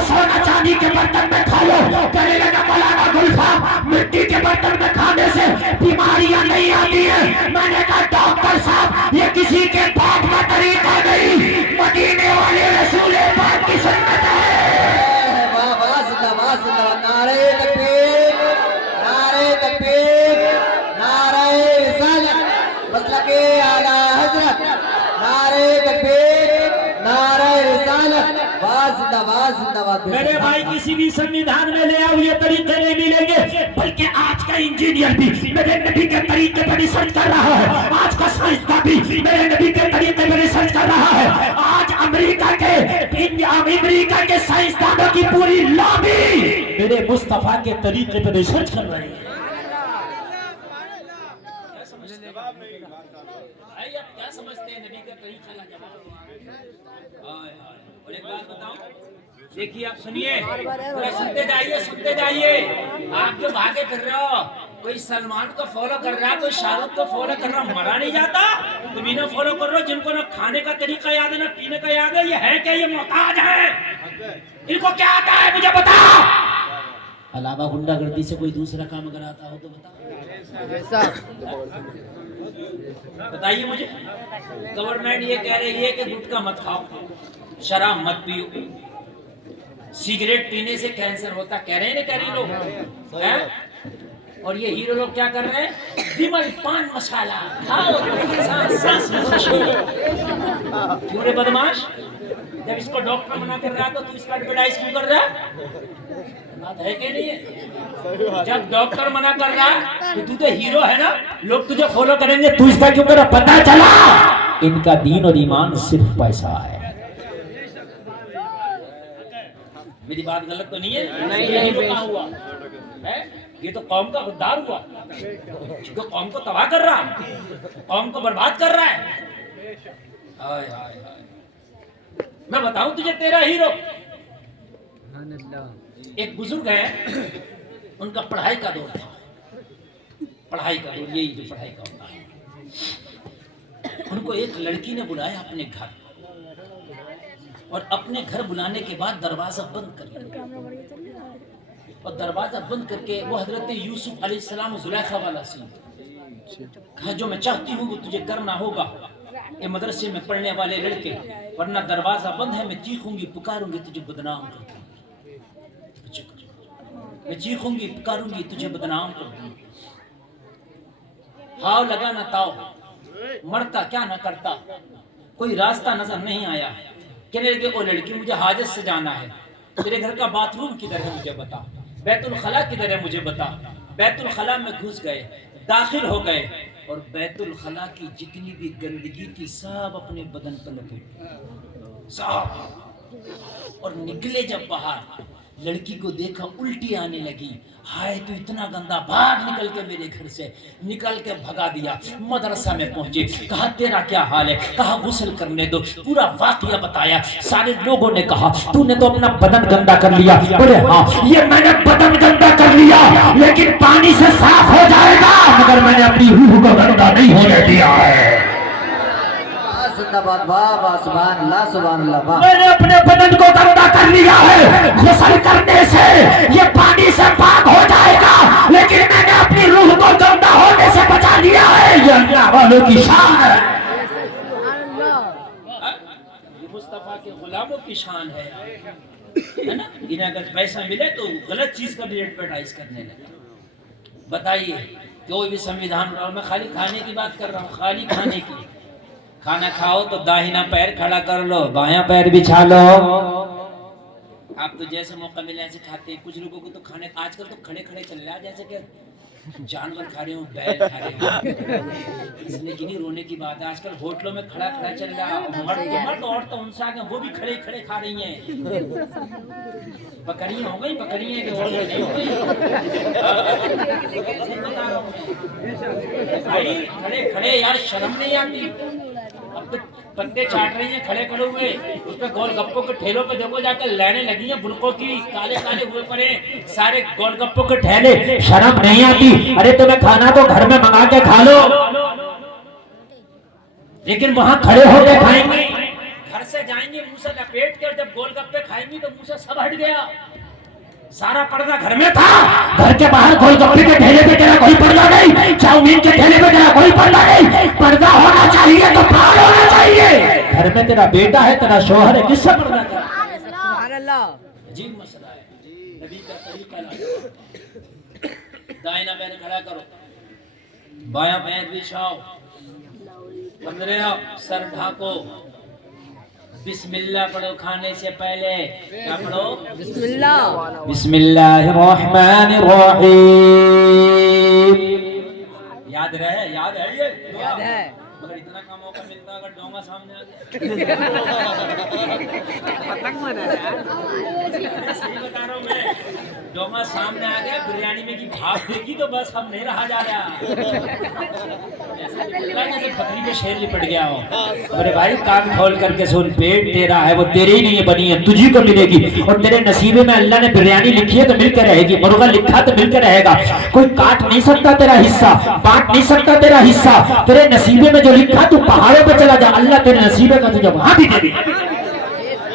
وہ سونا چاندی کے برتن میں کھا لو. کہنے لگا مولانا گل صاحب مٹی کے برتن میں کھانے سے بیماریاں نہیں آتی ہیں. میں نے کہا ڈاکٹر صاحب یہ کسی کے باپ کا طریقہ نہیں, مدینے والے رسول پاک کی سنت ہے. نعرہ تکبیر, نعرہ تکبیر, نعرہ رسالت, مسلک اعلی حضرت, نعرہ تکبیر, نعرہ رسالت, زندہ باد زندہ باد. میرے بھائی کسی بھی سنویدھان میں لے آؤ یہ طریقے نہیں ملیں گے, بلکہ آج کا انجینئر بھی میرے نبی کے طریقے پر ریسرچ کر رہا ہے, آج کا سائنسداں بھی میرے نبی کے طریقے پر ریسرچ کر رہا ہے. آج امریکہ کے سائنسدانوں کی پوری لابی میرے مصطفیٰ کے طریقے پر ریسرچ کر رہی ہے. کیا سمجھتے ہیں نبی کا طریقہ لاجواب. اور ایک بات بتاؤں, دیکھیے آپ سنیے, سنتے جائیے. آپ جو بھاگے پھر رہے ہو, کوئی سلمان کو فالو کر رہا ہے, کوئی شاہ رخ کو فالو کر رہا, مرا نہیں جاتا. تم انہیں فالو کر رہے ہو جن کو نہ کھانے کا طریقہ یاد ہے نہ پینے کا یاد ہے. یہ ہے کہ یہ محتاج ہے, ان کو کیا آتا ہے مجھے بتاؤ. علاوہ غنڈہ گردی سے کوئی دوسرا کام اگر آتا ہو تو بتاؤ. بتائیے مجھے. گورنمنٹ یہ کہہ رہی ہے کہ گٹکا مت کھاؤ, شراب مت پیو, سگریٹ پینے سے کینسر ہوتا. کہہ رہے ہیں نا, کہہ رہے لوگ. اور یہ ہیرو لوگ کیا کر رہے ہیں, ومل پان مسالہ کھاؤ سانس میں خوشبو. کیوں رے بدماش, جب اس کو ڈاکٹر منع کر رہا تو اس کا ایڈورٹائز کیوں کر رہا ہے. بات ہے کہ نہیں ہے. جب ڈاکٹر منع کر رہا تو تو ہیرو ہے نا, لوگ تجھے فالو کریں گے, تو اس کا کیوں کر رہا. پتہ چلا ان کا دین اور ایمان صرف پیسہ ہے. میری بات غلط تو نہیں ہے. یہ ہیرو کہاں ہوا ہے, یہ تو قوم کا غدار ہوا, جو قوم کو تباہ کر رہا, قوم کو برباد کر رہا ہے. میں بتاؤں تجھے تیرا ہیرو. ایک بزرگ ہے, ان کا پڑھائی کا دور تھا. پڑھائی کا دور, یہی جو پڑھائی کا ہوتا ہے. ان کو ایک لڑکی نے بلایا اپنے گھر, اور اپنے گھر بلانے کے بعد دروازہ بند کر دیا. اور دروازہ بند کر کے وہ حضرت یوسف علیہ السلام زلیخا والا سین کہا, جو میں چاہتی ہوں وہ تجھے کرنا ہوگا. یہ مدرسے میں پڑھنے والے لڑکے, ورنہ دروازہ بند ہے, میں چیخوں گی پکاروں گی تجھے بدنام کر دوں. میں چیخوں گی پکاروں گی تجھے بدنام کر دوں. ہاؤ لگا نہ تاؤ, مرتا کیا نہ کرتا, کوئی راستہ نظر نہیں آیا. کہنے لگے او لڑکی مجھے حاجت سے جانا ہے, تیرے گھر کا باتھ روم کدھر ہے مجھے بتا, بیت الخلا کدھر ہے مجھے بتا. بیت الخلا میں گھس گئے, داخل ہو گئے, اور بیت الخلا کی جتنی بھی گندگی تھی سب اپنے بدن پر لپیٹ صاحب. اور نکلے جب باہر, لڑکی کو دیکھا الٹی آنے لگی. ہائے تو اتنا گندا, باہر نکل کے میرے گھر سے نکل کے بھگا دیا. مدرسہ میں پہنچے, کہا تیرا کیا حال ہے, کہا غسل کرنے دو. پورا واقعہ بتایا. سارے لوگوں نے کہا تو نے تو اپنا بدن گندا کر لیا. بولے ہاں یہ میں نے بدن گندا کر لیا, لیکن پانی سے صاف ہو جائے گا, مگر میں نے اپنی روح کو گندا نہیں ہونے دیا ہے. سبحان اللہ سبحان اللہ. میں نے اپنے بدن کو گندا کر لیا ہے, غسل کرنے سے یہ پانی سے پاک ہو جائے گا, لیکن میں نے اپنی روح کو گندا ہونے سے بچا لیا ہے. یہ اللہ والوں کی شان ہے, یہ مصطفیٰ کے غلاموں کی شان ہے نا. انہیں اگر پیسہ ملے تو غلط چیز کا بھی ایڈورٹائز کرنے لگے. بتائیے کوئی بھی سنویدھان, اور میں خالی کھانے کی بات کر رہا ہوں, خالی کھانے کی. کھانا کھاؤ تو داہنا پیر کھڑا کر لو, بایاں پیر بچھا لو. آپ تو جیسے موقع ملے ایسے کھاتے ہیں. کچھ لوگوں کو تو کھانے آج کل تو کھڑے کھڑے چل رہا ہے, جیسے کہ جانور کھا رہے ہوں, بیل کھا رہے ہوں. اس لیے کنی رونے کی بات ہے, آج کل ہوٹلوں میں کھڑا کھڑا چل رہا ہے. مرد عورتیں ان سے آگے وہ بھی کھڑے کھڑے کھا رہی ہیں. بکریاں ہو گئی, بکریاں کہ عورتیں نہیں ہو گئی. بھائی کھڑے کھڑے یار شرم نہیں آتی. اب تو پتے چاٹ رہی ہیں کھڑے کھڑے ہوئے, اس پہ گول گپوں کے ٹھیلوں پہ دیکھو جا کر لینے لگی ہیں بلکوں کی, کالے کالے ہوئے پڑے سارے گول گپوں کے ٹھیلے. شرم نہیں آتی. ارے تمہیں کھانا تو گھر میں منگا کے کھا لو, لیکن وہاں کھڑے ہو کے کھائیں گے. گھر سے جائیں گے منہ سے لپیٹ کر, جب گول گپے کھائیں گی تو منہ سے سب ہٹ گیا. سارا پردہ گھر میں تھا, گھر کے باہر گول گپے کے ٹھیلے پہ تیرا کوئی پردہ نہیں, چاؤمین کے ٹھیلے پہ تیرا کوئی پردہ نہیں. پردہ ہونا چاہیے تو باہر ہونا چاہیے. گھر میں تیرا بیٹا ہے, تیرا شوہر ہے, کس سے پردہ کرا؟ سبحان اللہ. عجیب مسئلہ ہے. نبی کا طریقہ لاؤ. دائنا پیر کھڑا کرو, بایاں پیر بچھاؤ, کمرے آؤ, سر ڈھانکو, بسم اللہ پڑھو کھانے سے پہلے. کیا پڑھو؟ بسم اللہ. بسم اللہ الرحمن الرحیم. یاد رہے, یاد ہے یہ یاد ہے. مگر اتنا کا موقع ملتا اگر ڈونگا سامنے آ گیا. صحیح بتا رہا ہوں میں, ڈونگا سامنے آ گیا, بریانی میں کی بھاپ دیکھی تو بس ہم نہیں رہا جا رہا. جیسے پتری پہ شیر لپٹ گیا ہو. میرے بھائی کان کھول کر کے سن, پیٹ تیرا ہے وہ تیرے ہی نہیں بنی ہے, تجھی کو ملے گی. اور تیرے نصیبے میں اللہ نے بریانی لکھی ہے تو مل کے رہے گی, مرغا لکھا تو مل کے رہے گا. کوئی کاٹ نہیں سکتا تیرا حصہ, بانٹ نہیں سکتا تیرا حصہ. تیرے نصیبے میں جو لکھا تو پہاڑوں پہ چلا جا, اللہ تیرے نصیبے کا تجھے وہاں بھی دے دے.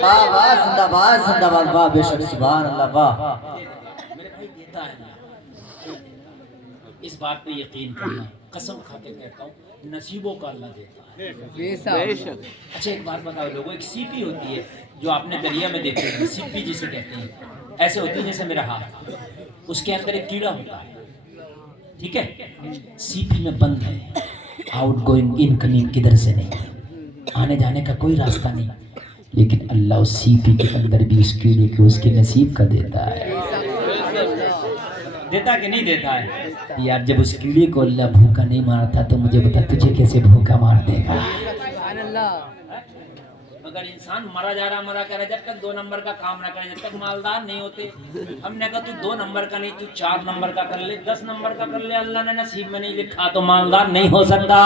واہ واہ, زندہ باد زندہ باد, واہ بے شک, سبحان اللہ, واہ. میرے بھائی دیتا ہے, اس بات پہ یقین کرنا, قسم کھا کے کہتا ہوں, نصیبوں کا اللہ دیتا ہے. بے شک. اچھا ایک بات بتاؤ لوگوں, ایک سیپی ہوتی ہے جو آپ نے دریا میں دیکھی ہے, سیپی جسے کہتے ہیں, ایسے ہوتی ہے جیسے میرا ہاتھ, اس کے اندر ایک کیڑا ہوتا ہے, ٹھیک ہے, سیپی میں بند ہے, آؤٹ گوئنگ ان کمنگ کدھر سے نہیں, آنے جانے کا کوئی راستہ نہیں. لیکن اللہ اس سیپی کے اندر بھی اس کیڑے کو اس کے نصیب کا دیتا ہے. دیتا کہ نہیں دیتا ہے یار؟ جب اس کیڑے کو اللہ بھوکا نہیں مارتا تو مجھے بتا تجھے کیسے بھوکا مار دے گا. سبحان اللہ. اگر انسان مرا جا رہا مرا کر رہا, جب تک 2 نمبر کا کام نہ کرے, جب تک مالدار نہیں ہوتے. ہم نے کہا تو 2 نمبر کا نہیں, تو 4 نمبر کا کر لے, 10 نمبر کا کر لے, اللہ نے نصیب میں نہیں لکھا تو مالدار نہیں ہو سکتا.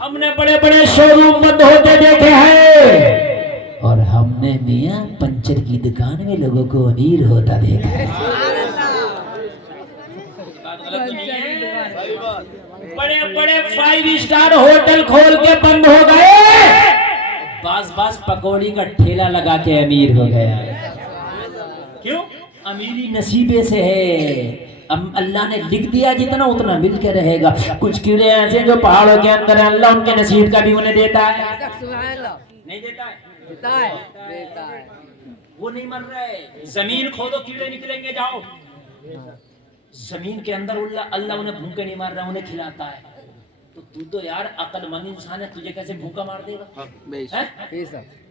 ہم نے بڑے بڑے شو روم بند ہوتے دیکھے ہیں, اور ہم نے میاں پنچر کی دکان میں لوگوں کو امیر ہوتا دیکھا ہے. بڑے بڑے 5 اسٹار ہوٹل کھول کے بند ہو گئے, باز پکوڑی کا ٹھیلا لگا کے امیر ہو گیا. کیوں؟ امیری نصیبے سے ہے. اللہ نے لکھ دیا جتنا اتنا مل کے رہے گا. کچھ کیڑے ایسے جو پہاڑوں کے اندر ہیں, اللہ ان کے نصیب کا بھی انہیں دیتا ہے. نہیں دیتا ہے, وہ نہیں مر رہے. زمین کھودو کیڑے نکلیں گے, جاؤ. زمین کے اندر اللہ انہیں بھوکے نہیں مار رہا, انہیں کھلاتا ہے. تو یار عقل مند انسان ہے, تجھے کیسے بھوکا مار دے گا؟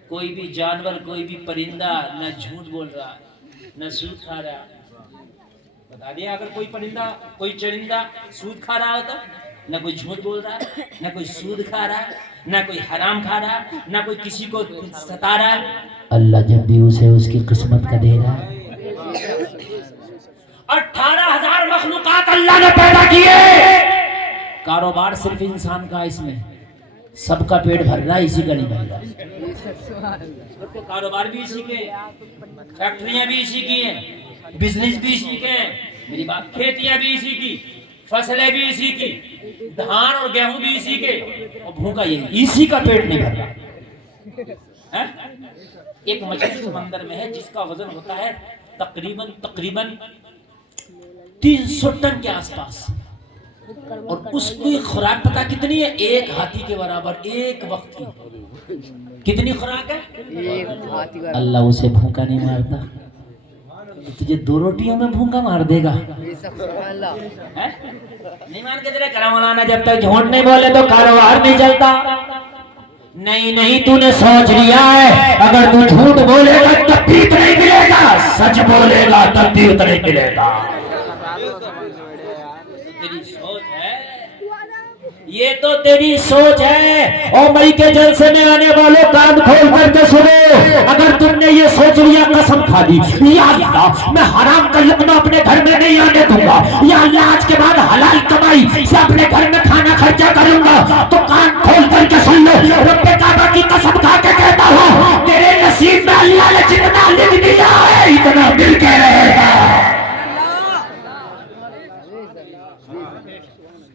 کوئی بھی جانور, کوئی بھی پرندہ نہ جھوٹ بول رہا نہ سود کھا رہا. بتا دیا, اگر کوئی پرندہ کوئی چرندہ سود کھا رہا ہوتا, نہ کوئی جھوٹ بول رہا, نہ کوئی سود کھا رہا, نہ کوئی حرام کھا رہا, نہ کوئی کسی کو ستا رہا. اللہ جب بھی اسے اس کی قسمت کا دے رہا. 18,000 مخلوقات اللہ نے پیدا کیے. کاروبار صرف انسان کا, اس میں سب کا پیٹ بھر رہا ہے, اسی کا نہیں بھر رہا. کاروبار بھی اسی کے, فیکٹریاں بھی اسی کی ہیں, بزنس بھی اسی کے ہیں. میری بات, کھیتیاں بھی اسی کی, فصلیں بھی اسی کی, دھان اور گیہوں بھی اسی کے, اور بھوکا یہ اسی کا پیٹ نہیں بھر رہا. ایک مچھلی سمندر میں ہے جس کا وزن ہوتا ہے تقریباً 300 ٹن کے آس پاس, اور اس کی خوراک پتہ کتنی ہے؟ 1 ہاتھی کے برابر ایک وقت کی. کتنی خوراک ہے؟ اللہ اسے بھوکا نہیں مارتا, تجھے 2 روٹیوں میں بھوکا مار دے گا. نہیں مان کے تیرے کرم مولانا, جب تک جھوٹ نہیں بولے تو کاروبار نہیں چلتا. نہیں تو نے سوچ لیا ہے, اگر تو جھوٹ بولے گا تب بھی اتنا ہی ملے گا, سچ بولے گا تب بھی اتنا ہی ملے گا. تیری سوچ ہے, یہ تو تیری سوچ ہے. اور مئی کے جلسے میں آنے والوں کان کھول کر کے سنو, اگر تم نے یہ سوچ لیا, قسم کھا دی, یا اللہ میں حرام کا لقمہ اپنے گھر میں نہیں آنے دوں گا, یا اللہ آج کے بعد حلال کمائی سے اپنے گھر میں کھانا خرچہ کروں گا, تو کان کھول کر کے سن لو, رب کعبہ کی قسم کھا کے کہتا ہوں, تیرے نصیب میں اللہ نے جتنا لکھ دیا ہے اتنا مل کے رہے گا.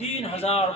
3000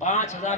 5,000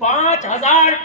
5,000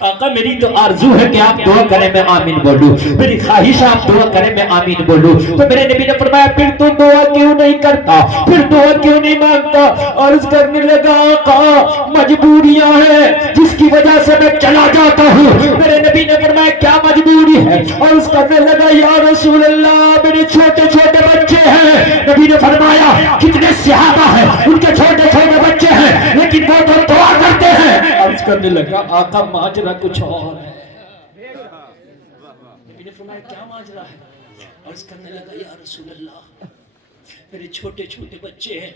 آقا میری تو آرزو ہے کہ آپ دعا کریں میں آمین بولوں, میری خواہش ہے آپ دعا کریں میں آمین بولوں. تو میرے نبی نے فرمایا پھر تو دعا کیوں نہیں کرتا, پھر دعا کیوں نہیں مانگتا؟ عرض کرنے لگا آقا مجبوریاں ہیں جس کی وجہ سے میں چلا جاتا ہوں. میرے نبی نے فرمایا کیا مجبوری ہے؟ عرض کرنے لگا یا رسول اللہ میرے چھوٹے چھوٹے بچے ہیں. نبی نے فرمایا کتنے صحابہ ہیں ان کے چھوٹے چھوٹے بچے ہیں لیکن وہ تو دعا کرتے ہیں. عرض کرنے لگا آقا ماجرا کچھ اور ہے. نبی نے فرمایا کیا ماجرا ہے؟ عرض کرنے لگا یا رسول اللہ میرے چھوٹے چھوٹے بچے ہیں.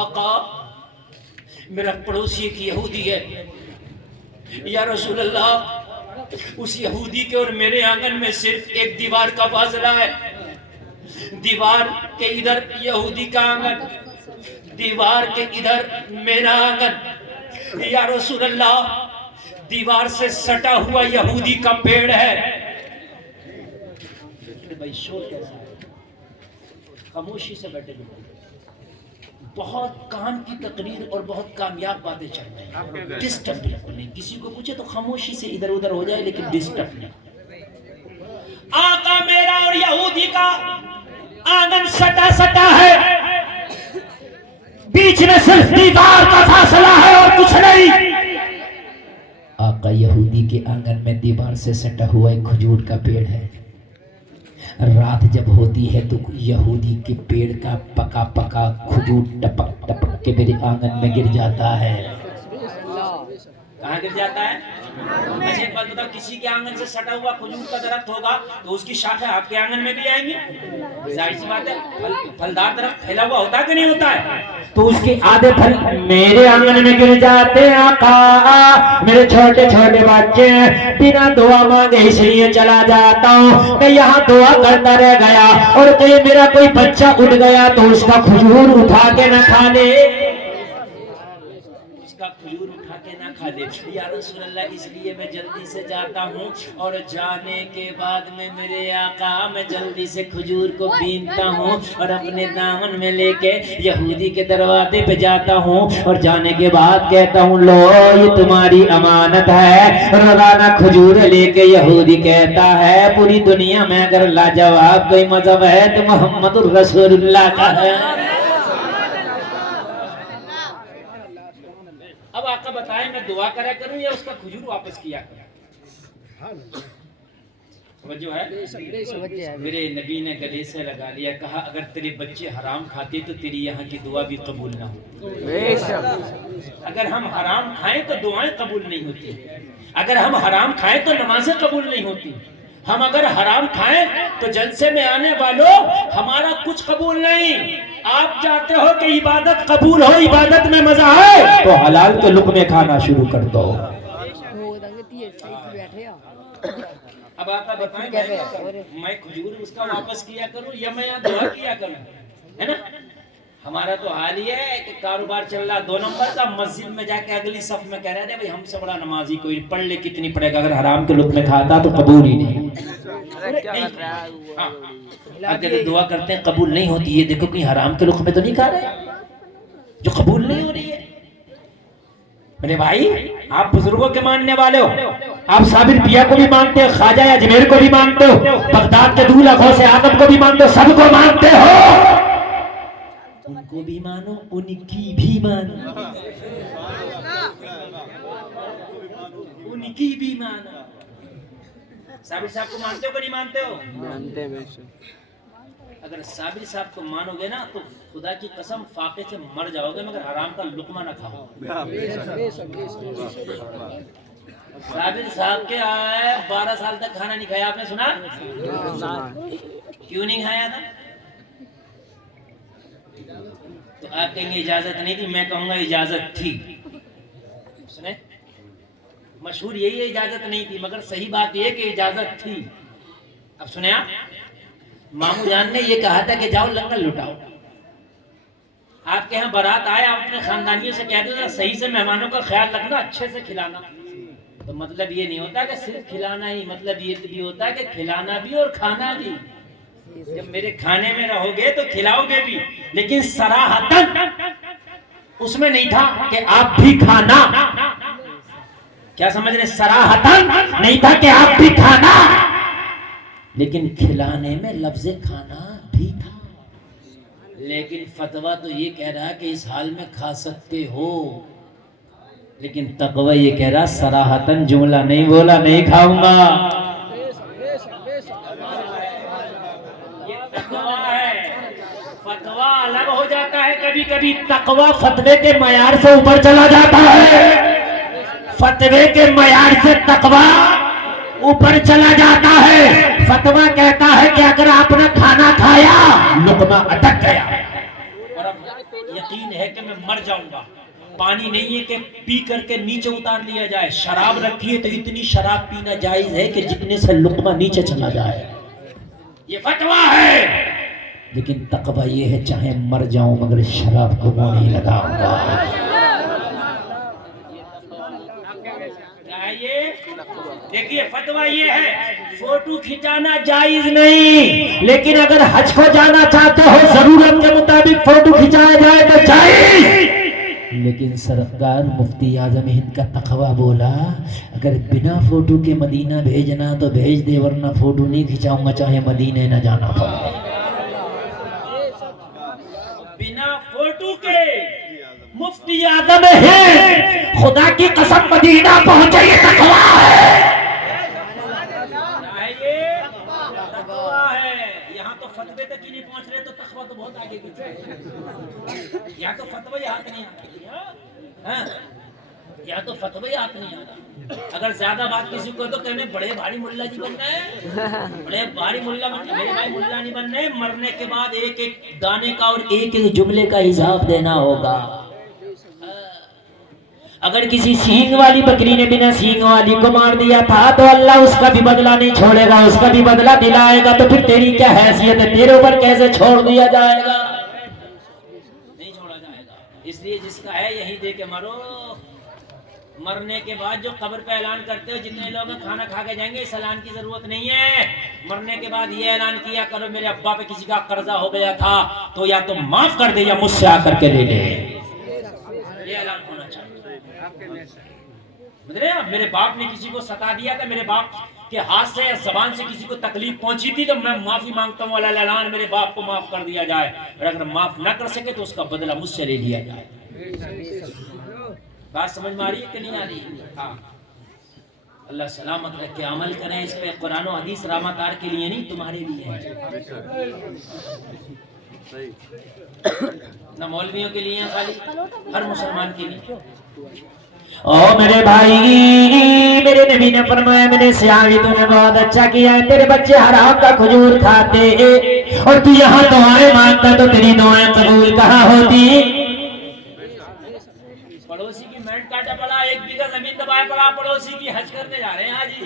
آقا میرا پڑوسی ایک یہودی ہے. یا رسول اللہ اس یہودی کے اور میرے آنگن میں صرف ایک دیوار کا فاصلہ ہے. دیوار کے ادھر یہودی کا آنگن, دیوار کے ادھر میرا آنگن. یا رسول اللہ دیوار سے سٹا ہوا یہودی کا پیڑ ہے. بھائی شور کیسا ہے؟ خاموشی سے بیٹھے لوگ. بہت کام کی تقریر اور بہت کامیاب باتیں چل رہی ہیں. ڈسٹرب بالکل نہیں, کسی کو پوچھے تو خاموشی سے ادھر ادھر ہو جائے لیکن ڈسٹرب نہیں. آقا میرا اور یہودی کا آنگن سٹا سٹا ہے, بیچ میں صرف دیوار کا فاصلہ ہے اور کچھ نہیں. آقا یہودی کے آنگن میں دیوار سے سٹا ہوا ایک کھجور کا پیڑ ہے. رات جب ہوتی ہے تو یہودی کے پیڑ کا پکا پکا کھجور ٹپک ٹپک کے میرے آنگن میں گر جاتا ہے. کہاں گر جاتا ہے؟ ایسے ایک بات بتاؤ, کسی کے آنگن سے سٹا ہوا کھجور کا درخت ہوگا تو اس کی شاخیں آپ کے آنگن میں بھی آئیں گی. ظاہر سی بات ہے, پھلدار درخت پھیلا ہوا ہوتا ہے کہ نہیں ہوتا ہے؟ تو اس کے آدھے پھل میرے آنگن میں گر جاتے ہیں. آقا میرے چھوٹے چھوٹے بچے ہیں, بنا دعا مانگے اس لیے چلا جاتا ہوں. میں یہاں دعا کرتا رہ گیا اور کہیں میرا کوئی بچہ اٹھ گیا تو اس کا کھجور اٹھا کے نہ کھا لے, اس کا کھجور اٹھا کے نہ کھا دے. یا رسول اللہ اس لیے میں جلدی سے جاتا ہوں اور جانے کے بعد میں میرے آقا میں جلدی سے کھجور کو بینتا ہوں اور اپنے دامن میں لے کے یہودی کے دروازے پہ جاتا ہوں اور جانے کے بعد کہتا ہوں لو یہ تمہاری امانت ہے. روزانہ کھجور لے کے یہودی کہتا ہے پوری دنیا میں اگر لاجواب کوئی مذہب ہے تو محمد الرسول اللہ کا ہے. اب آقا بتائیں میں دعا کرا کروں یا اس کا کھجور واپس کیا کروں؟ توجہ ہے؟ میرے نبی نے گلے سے لگا لیا, کہا اگر تیرے بچے حرام کھاتے تو تیری یہاں کی دعا بھی قبول نہ ہوتی. اگر ہم حرام کھائیں تو دعائیں قبول نہیں ہوتی. اگر ہم حرام کھائیں تو نمازیں قبول نہیں ہوتی. ہم اگر حرام کھائیں تو جلسے میں آنے والوں ہمارا کچھ قبول نہیں. آپ چاہتے ہو کہ عبادت قبول ہو, عبادت میں مزہ آئے تو حلال کے لقمے کھانا شروع کر دو. اب آپ بتائیں میں کھجور اس کا واپس کیا کروں یا میں یہاں دعا کیا کروں؟ ہے نا, ہمارا تو حال یہ ہے کہ کاروبار چل رہا 2 نمبر کا, مسجد میں جا کے اگلی صف میں کہہ رہے ہیں بھائی ہم سے بڑا نمازی کوئی, پڑھ لے کتنی پڑھے گا, اگر حرام کے لقمے کھاتا تو قبول ہی نہیں. اگر دعا کرتے ہیں قبول نہیں ہوتی, یہ دیکھو کہیں حرام کے لقمے تو نہیں کھا رہے جو قبول نہیں ہو رہی ہے. میرے بھائی آپ بزرگوں کے ماننے والے ہو, آپ صابر پیا کو بھی مانتے ہو, خواجہ اجمیر کو بھی مانتے ہو, بغداد کے دولہ غوث اعظم کو بھی مانتے ہو, سب کو مانتے ہو. ان کو بھی مانو, ان کی بھی مانو, ان کی بھی مانو. صابر صاحب کو مانتے ہو کہ نہیں مانتے ہو؟ مانتے ہیں. اگر صابر صاحب کو مانو گے نا تو خدا کی قسم فاقے سے مر جاؤ گے مگر حرام کا لقمہ نہ کھاؤ. صابر صاحب کے آئے 12 سال تک کھانا نہیں کھایا, آپ نے سنا؟ کیوں نہیں کھایا تھا؟ تو آپ کہیں گے اجازت نہیں تھی, میں کہوں گا اجازت تھی. سنیں, مشہور یہی ہے اجازت نہیں تھی, مگر صحیح بات یہ کہ اجازت تھی. اب سنیں, آپ مامو جان نے یہ کہا تھا کہ جاؤ لنگر لٹاؤ. آپ کے ہاں بارات آئے, آپ اپنے خاندانیوں سے کہہ دو ذرا صحیح سے مہمانوں کا خیال رکھنا, اچھے سے کھلانا. تو مطلب یہ نہیں ہوتا کہ صرف کھلانا ہی, مطلب یہ بھی ہوتا ہے کہ کھلانا بھی اور کھانا بھی. جب میرے کھانے میں رہو گے تو کھلاؤ گے بھی, لیکن صراحتاً اس میں نہیں تھا کہ آپ بھی کھانا، کیا سمجھ رہے، صراحتاً نہیں تھا کہ آپ بھی کھانا، لیکن کھلانے میں لفظ کھانا بھی تھا. لیکن فتویٰ تو یہ کہہ رہا کہ اس حال میں کھا سکتے ہو، لیکن تقوی یہ کہہ رہا صراحتاً جملہ نہیں بولا نہیں کھاؤں گا. یہ تقوی ہے. فتویٰ الگ ہو جاتا ہے کبھی کبھی، تقوی فتوے کے معیار سے اوپر چلا جاتا ہے. فتوے کے معیار سے تقوی اوپر چلا جاتا ہے. فتویٰ کہتا ہے کہ اگر آپ نے کھانا کھایا، لقمہ اٹک گیا اور اب یقین ہے کہ میں مر جاؤں گا، پانی نہیں ہے کہ پی کر کے نیچے اتار لیا جائے، شراب رکھی ہے تو اتنی شراب پینا جائز ہے کہ جتنے سے لقمہ نیچے چلا جائے. یہ فتویٰ ہے. لیکن تقویٰ یہ ہے چاہے مر جاؤں مگر شراب کو منہ نہیں لگاؤں گا. دیکھیے فتویٰ یہ ہے فوٹو کھینچانا جائز نہیں، لیکن اگر حج کو جانا چاہتے ہو ضرورت کے مطابق فوٹو کھینچایا جائے تو جائز. لیکن سرکار مفتی اعظم ہند کا تقویٰ بولا اگر بنا فوٹو کے مدینہ بھیجنا تو بھیج دے، ورنہ فوٹو نہیں کھینچاؤں گا چاہے مدینہ نہ جانا پڑے. بنا فوٹو کے مفتی اعظم ہند خدا کی قسم مدینہ پہنچے، یہ تقویٰ ہے. یہاں تو فتوے تک ہی نہیں پہنچ رہے تو تقویٰ تو بہت آگے کی چیز. یا تو فتوی ہاتھ نہیں آتا، یا تو فتوی ہاتھ نہیں آتا. اگر زیادہ بات کسی کو تو کہنے بڑے بھاری ملا جی بن رہے، بڑے بھاری ملا بن رہے. میرے بھائی ملا نہیں بن رہے، مرنے کے بعد ایک ایک دانے کا اور ایک ایک جملے کا حساب دینا ہوگا. اگر کسی سینگ والی بکری نے بنا سینگ والی کو مار دیا تھا تو اللہ اس کا بھی بدلہ نہیں چھوڑے گا، اس کا بھی بدلہ دلائے گا. تو پھر تیری کیا حیثیت ہے، تیرے اوپر کیسے چھوڑ دیا جائے گا؟ نہیں چھوڑا جائے گا. اس لیے جس کا ہے یہی دے کے مرو. مرنے کے بعد جو قبر پہ اعلان کرتے ہو جتنے لوگ کھانا کھا کے جائیں گے، اس اعلان کی ضرورت نہیں ہے. مرنے کے بعد یہ اعلان کیا کرو میرے ابا پہ کسی کا قرضہ ہو گیا تھا تو یا تو معاف کر دے یا مجھ سے آ کر کے لے لے. یہ اعلان ہونا چاہیے. میرے باپ نے کسی کو ستا دیا تھا، میرے باپ کے ہاتھ سے یا زبان سے کسی کو تکلیف پہنچی تھی تو میں معافی مانگتا ہوں، اللہ اعلان میرے باپ کو معاف کر دیا جائے، اور اگر معاف نہ کر سکے تو اس کا بدلہ مجھ سے لے لیا جائے. بات سمجھ میں آ رہی ہے کہ نہیں آ رہی؟ ہاں. اللہ سلامت رکھ کے عمل کریں اس پہ. قرآن و حدیث رامتار کے لیے نہیں، تمہارے لیے ہے، نہ مولویوں کے لیے خالی، ہر مسلمان کے لیے. او میرے بھائی، میرے نبی نے فرمایا میں نے سیاوی تو نے بہت اچھا کیا ہے، تیرے بچے حرام کا کھجور کھاتے اور تو یہاں دعائیں مانگتا تو تیری دعائیں قبول کہاں ہوتی؟ پڑوسی کی مینٹ کاٹا پڑا، 1 بیگھہ زمین دبایا پڑا، پڑوسی کی حج کرنے جا رہے ہیں حاجی.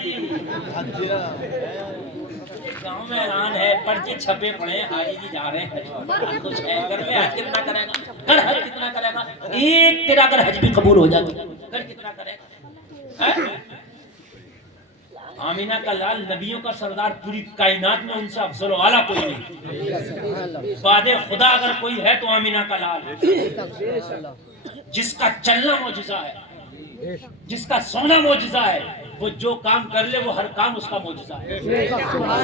گاؤں میں اعلان ہے، پرچے چھپے پڑے، حاجی جی جا رہے ہیں حج. کچھ ہے گھر میں، حج کتنا کرے گا؟ گھر حج کتنا کرے گا؟ ایک تیرا اگر حج بھی قبول ہو جاتا گھر کتنا کرے گا؟ آمینہ کا لال نبیوں کا سردار، پوری کائنات میں ان سے افضل و اعلیٰ کوئی نہیں. بعد خدا اگر کوئی ہے تو آمینہ کا لال ہے، جس کا چلنا معجزہ ہے، جس کا سونا معجزہ ہے. وہ جو کام کر لے وہ ہر کام اس کا معجزہ ہے.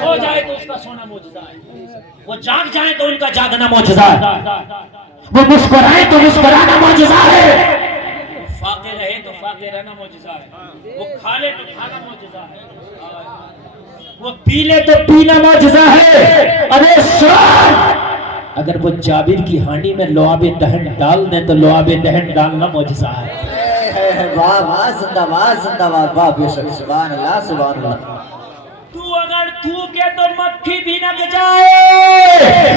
سو جائے تو اس کا سونا معجزہ ہے، وہ جاگ جائے تو ان کا جاگنا معجزہ ہے، وہ مسکرائے تو مسکرانا معجزہ ہے، فاقے رہے تو فاقے رہنا معجزہ ہے، وہ کھا لے تو کھانا معجزہ ہے، وہ پی لے تو پینا معجزہ ہے. ارے سن، اگر وہ جابر کی ہانڈی میں لعاب دہن ڈال دیں تو لعاب دہن ڈالنا معجزہ ہے. واہ واہ، زندہ باد زندہ باد، واہ بے شک، سبحان اللہ سبحان اللہ. تو اگر تھوکے تو مکھی بھی نہ جائے،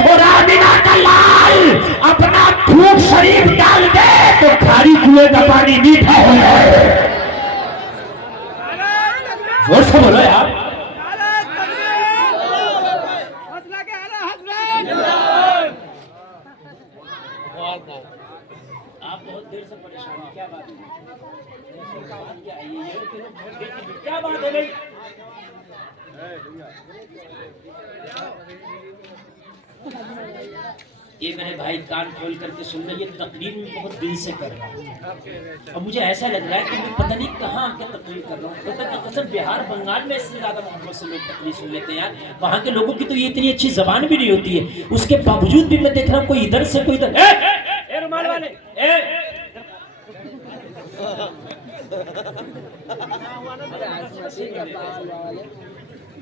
اور آمینہ کا لال اپنا تھوک شریف ڈال دے تو کھاری کنویں کا پانی میٹھا ہو جائے. زور سے بولو یار. آپ بہت دیر سے پریشان ہیں، کیا بات ہے؟ کیا بات ہے بھائی؟ یہ میرے بھائی کان کھول کر کے سن لیں، یہ تقریر میں بہت دل سے کر رہا ہوں اور مجھے ایسا لگ رہا ہے کہ میں پتہ نہیں کہاں آ کے تقریر کر رہا ہوں۔ خدا کی قسم بہار بنگال میں اس سے زیادہ محبت سے لوگ تقریر سن لیتے ہیں یار، وہاں کے لوگوں کی تو یہ اتنی اچھی زبان بھی نہیں ہوتی ہے، اس کے باوجود بھی میں دیکھ رہا ہوں کوئی ادھر سے کوئی ادھر، اے رومال والے،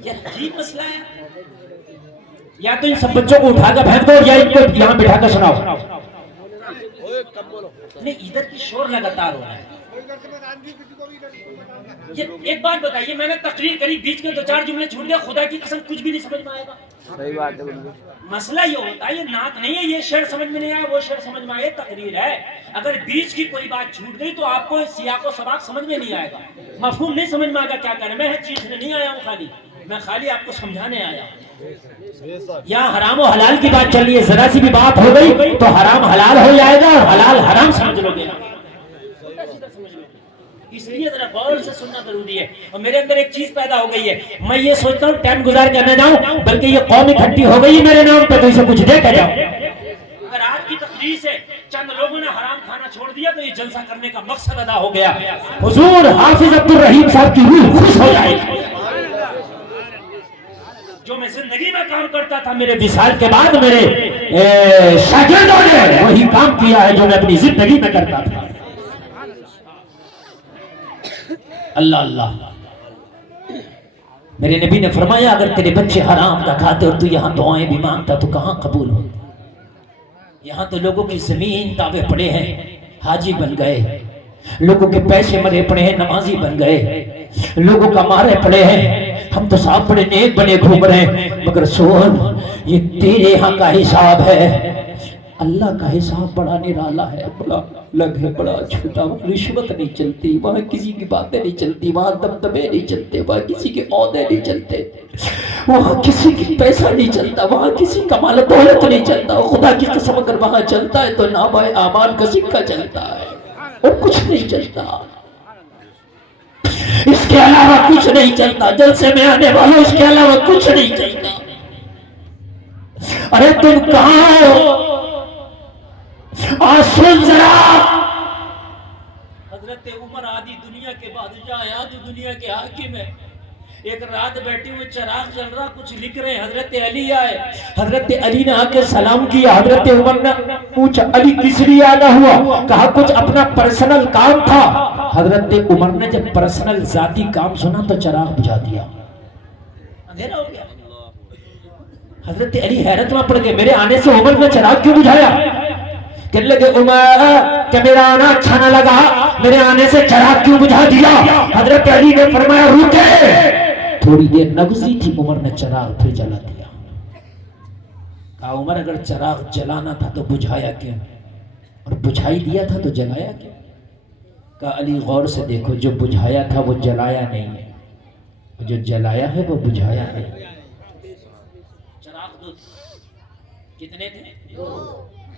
یہ عجیب مسئلہ ہے۔ یا تو ان سب بچوں کو اٹھا کر پھینک دو یا ان کو یہاں بٹھا کر سناؤ۔ نہیں ادھر کی شور لگاتار ہو رہا ہے۔ یہ ایک بات بتائیے، میں نے تقریر کری، بیچ میں دو چار جملے چھوٹ گیا، خدا کی قسم کچھ بھی نہیں سمجھ میں آئے گا۔ صحیح بات ہے بالکل۔ مسئلہ یہ ہوتا ہے، یہ نعت نہیں ہے، یہ شعر سمجھ میں نہیں آیا، وہ شعر سمجھ میں آیا، تقریر ہے۔ اگر بیچ کی کوئی بات چھوٹ گئی تو آپ کو سیاق و سباق سمجھ میں نہیں آئے گا، مفہوم نہیں سمجھ میں آئے گا کیا کریں۔ میں چیخنے نہیں آیا ہوں، میں خالی آپ کو سمجھانے آیا ہوں۔ یہاں حرام و حلال کی بات چل رہی ہے، ذرا سی بھی بات ہو گئی تو حرام حلال ہو جائے گا اور حلال حرام سمجھ لو گے، اس لیے ذرا غور سے سننا ضروری ہے۔ اور میرے اندر ایک چیز پیدا ہو گئی ہے، میں یہ سوچتا ہوں ٹائم گزار کے نہ جاؤں، بلکہ یہ قوم اکٹھی ہو گئی میرے نام پہ تو اسے کچھ دے کے جاؤں۔ اگر آج کی تقریر سے چند لوگوں نے حرام کھانا چھوڑ دیا تو یہ جلسہ کرنے کا مقصد ادا ہو گیا۔ حضور حافظ عبدالرحیم صاحب کی روح خوش ہو جائے گی۔ جو میں زندگی میں کام کرتا تھا، میرے وصال کے بعد میرے شاگردوں نے وہی کام کیا ہے جو میں اپنی زندگی میں کرتا تھا۔ اللہ اللہ، میرے نبی نے فرمایا اگر تیرے بچے حرام کا کھاتے اور تو یہاں دعائیں بھی مانگتا تو کہاں قبول ہو۔ یہاں تو لوگوں کی زمین تابع پڑے ہیں، حاجی بن گئے، لوگوں کے پیسے مرے پڑے ہیں، نمازی بن گئے، لوگوں کا مارے پڑے ہیں، ہم تو صاحب بڑے نیک بنے گھوم رہے ہیں، مگر سن یہ تیرے ہاں کا حساب ہے، اللہ کا حساب بڑا نرالا ہے، بڑا الگ ہے، بڑا چھوٹا۔ وہاں رشوت نہیں چلتی، وہاں کسی کی باتیں نہیں چلتی، وہاں دبدبے نہیں چلتے، وہاں کسی کے عہدے نہیں چلتے، وہاں کسی کی پیسہ نہیں چلتا، وہاں کسی کا مال دولت نہیں چلتا۔ خدا کی قسم اگر وہاں چلتا ہے تو نامہ اعمال کا سکہ چلتا ہے اور کچھ نہیں چلتا، اس کے علاوہ کچھ نہیں چلتا۔ جلسے میں آنے والوں اس کے علاوہ کچھ نہیں چلتا۔ ارے تم کہاں ہو؟ آج سن ذرا، حضرت عمر آدھی دنیا کے بادشاہ ہیں، آدھی دنیا کے حاکم ہیں، ایک رات بیٹھے ہوئے چراغ جل رہا، کچھ لکھ رہے ہیں، حضرت علی آئے، حضرت علی نے آ کے سلام کیا، حضرت عمر نے پوچھا علی کس لیے آنا ہوا؟ کہا کچھ اپنا پرسنل کام تھا۔ حضرت عمر نے جب پرسنل ذاتی کام سنا تو چراغ بجھا دیا، اندھیرا ہو گیا۔ حضرت علی حیرت میں پڑ گئے، میرے آنے سے عمر نے چراغ کیوں بجھایا؟ کہنے لگے عمر کہ میرا آنا اچھا نہ لگا، میرے آنے سے چراغ کیوں بجھا دیا؟ حضرت علی نے فرمایا رکے۔ تھوڑی دیر نہ گزری تھی، عمر نے چراغ پھر جلا دیا۔ کہا عمر اگر چراغ جلانا تھا تو بجھایا کیوں، اور بجھائی دیا تھا تو جلایا کیوں؟ کہا علی غور سے دیکھو، جو بجھایا تھا وہ جلایا نہیں ہے، جو جلایا ہے وہ بجھایا نہیں ہے۔ چراغ دو کتنے تھے؟